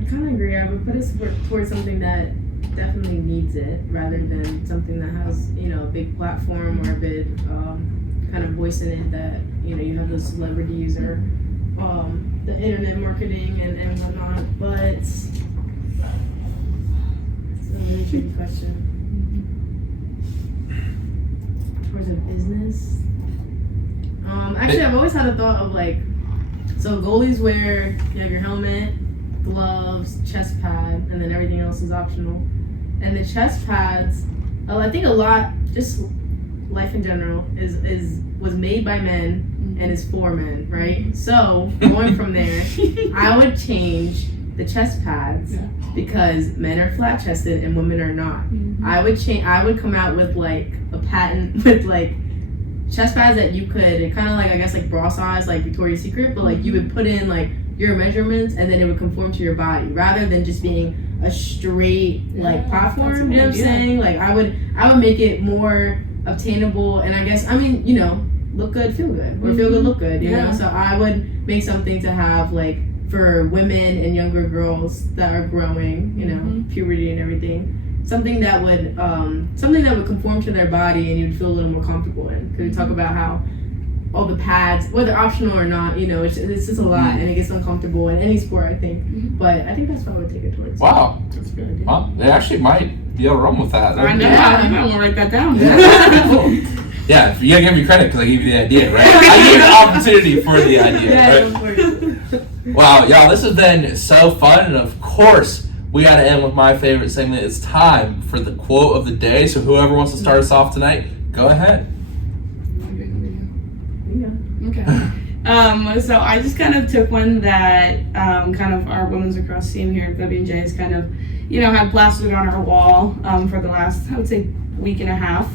I kind of agree. I would put it towards something that definitely needs it rather than something that has, a big platform or a big kind of voice in it that, you have those celebrities or the internet marketing and whatnot. But it's a really tricky question. Towards a business? Actually, I've always had a thought of like, so goalies wear, you have your helmet, gloves, chest pad, and then everything else is optional. And the chest pads, I think a lot, just life in general, was made by men and is for men, right? So going from there, I would change the chest pads because men are flat chested and women are not. I would come out with like a patent with like chest pads that you could kind of like, I guess, like bra size, like Victoria's Secret, but like you would put in like your measurements and then it would conform to your body rather than just being a straight like platform. You know what I'm saying? Like I would make it more obtainable, and I guess, I mean, look good, feel good, or feel good, look good. You know, so I would make something to have like for women and younger girls that are growing, you know, puberty and everything. Something that would conform to their body and you'd feel a little more comfortable in. Because we talk about how all the pads, whether optional or not, you know, it's just a lot and it gets uncomfortable in any sport, I think. But I think that's what I would take it towards. Wow. That's a good idea. Well, they actually might be able to run with that. I know. I'm gonna write that down. Cool. Yeah, you gotta give me credit because I gave you the idea, right? I gave you the opportunity for the idea, right? Wow, y'all, this has been so fun, and of course, we gotta end with my favorite segment. It's time for the quote of the day. So whoever wants to start us off tonight, go ahead. Okay. So I just kind of took one that kind of our women's lacrosse team here at W&J has kind of, you know, had plastered on our wall for the last, I would say, week and a half.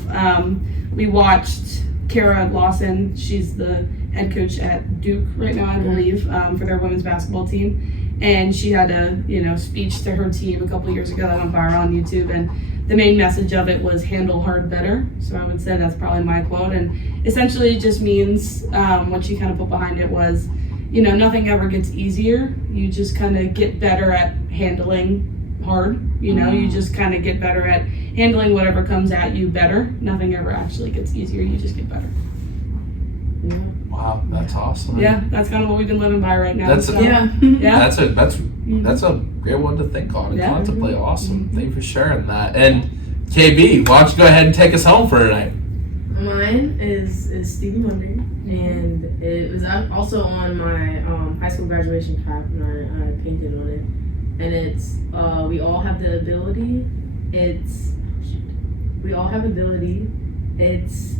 We watched Kara Lawson. She's the head coach at Duke right now, I believe, for their women's basketball team. And she had a, you know, speech to her team a couple years ago that went viral on YouTube. And the main message of it was handle hard better. So I would say that's probably my quote. And essentially it just means what she kind of put behind it was, you know, nothing ever gets easier. You just kind of get better at handling hard. You know, you just kind of get better at handling whatever comes at you better. Nothing ever actually gets easier. You just get better. Wow, that's awesome. Yeah, that's kind of what we've been living by right now. That's so. That's a great one to think on and contemplate. Awesome. Thank you for sharing that. And KB, why don't you go ahead and take us home for tonight? Mine is Stevie Wonder, and it was also on my high school graduation cap, and I painted on it. And it's we all have the ability. We all have ability. It's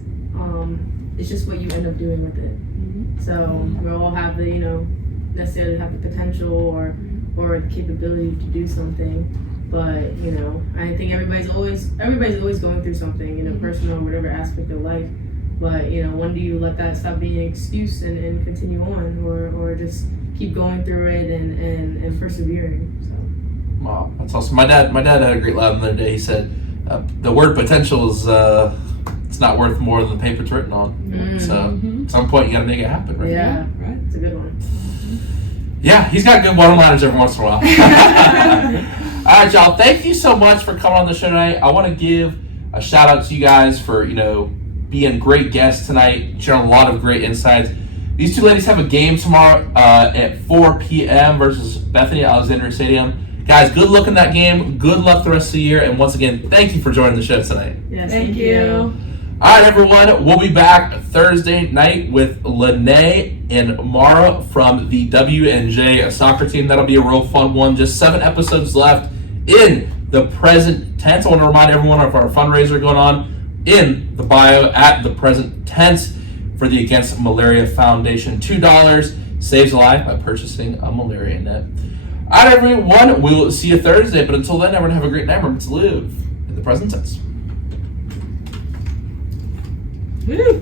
just what you end up doing with it. So we all have the, you know, necessarily have the potential or the capability to do something, but you know, I think everybody's always going through something, you know, personal or whatever aspect of life. But you know, when do you let that stop being an excuse and continue on, or just keep going through it and persevering? So. Wow, that's awesome. My dad had a great line the other day. He said, "The word potential is it's not worth more than the paper it's written on." So at some point you got to make it happen, right? Yeah, right. It's a good one. Yeah, he's got good one-liners every once in a while. All right, y'all. Thank you so much for coming on the show tonight. I want to give a shout out to you guys for, you know, being great guests tonight, sharing a lot of great insights. These two ladies have a game tomorrow at 4 p.m. versus Bethany at Alexandria Stadium. Guys, good luck in that game. Good luck the rest of the year. And once again, thank you for joining the show tonight. Yes, Thank you. All right, everyone. We'll be back Thursday night with Lene and Mara from the W&J soccer team. That'll be a real fun one. Just 7 episodes left in the present tense. I want to remind everyone of our fundraiser going on in the bio at the present tense for the Against Malaria Foundation. $2 saves a life by purchasing a malaria net. All right, everyone. We'll see you Thursday. But until then, everyone have a great night. Remember to live in the present tense. Woo!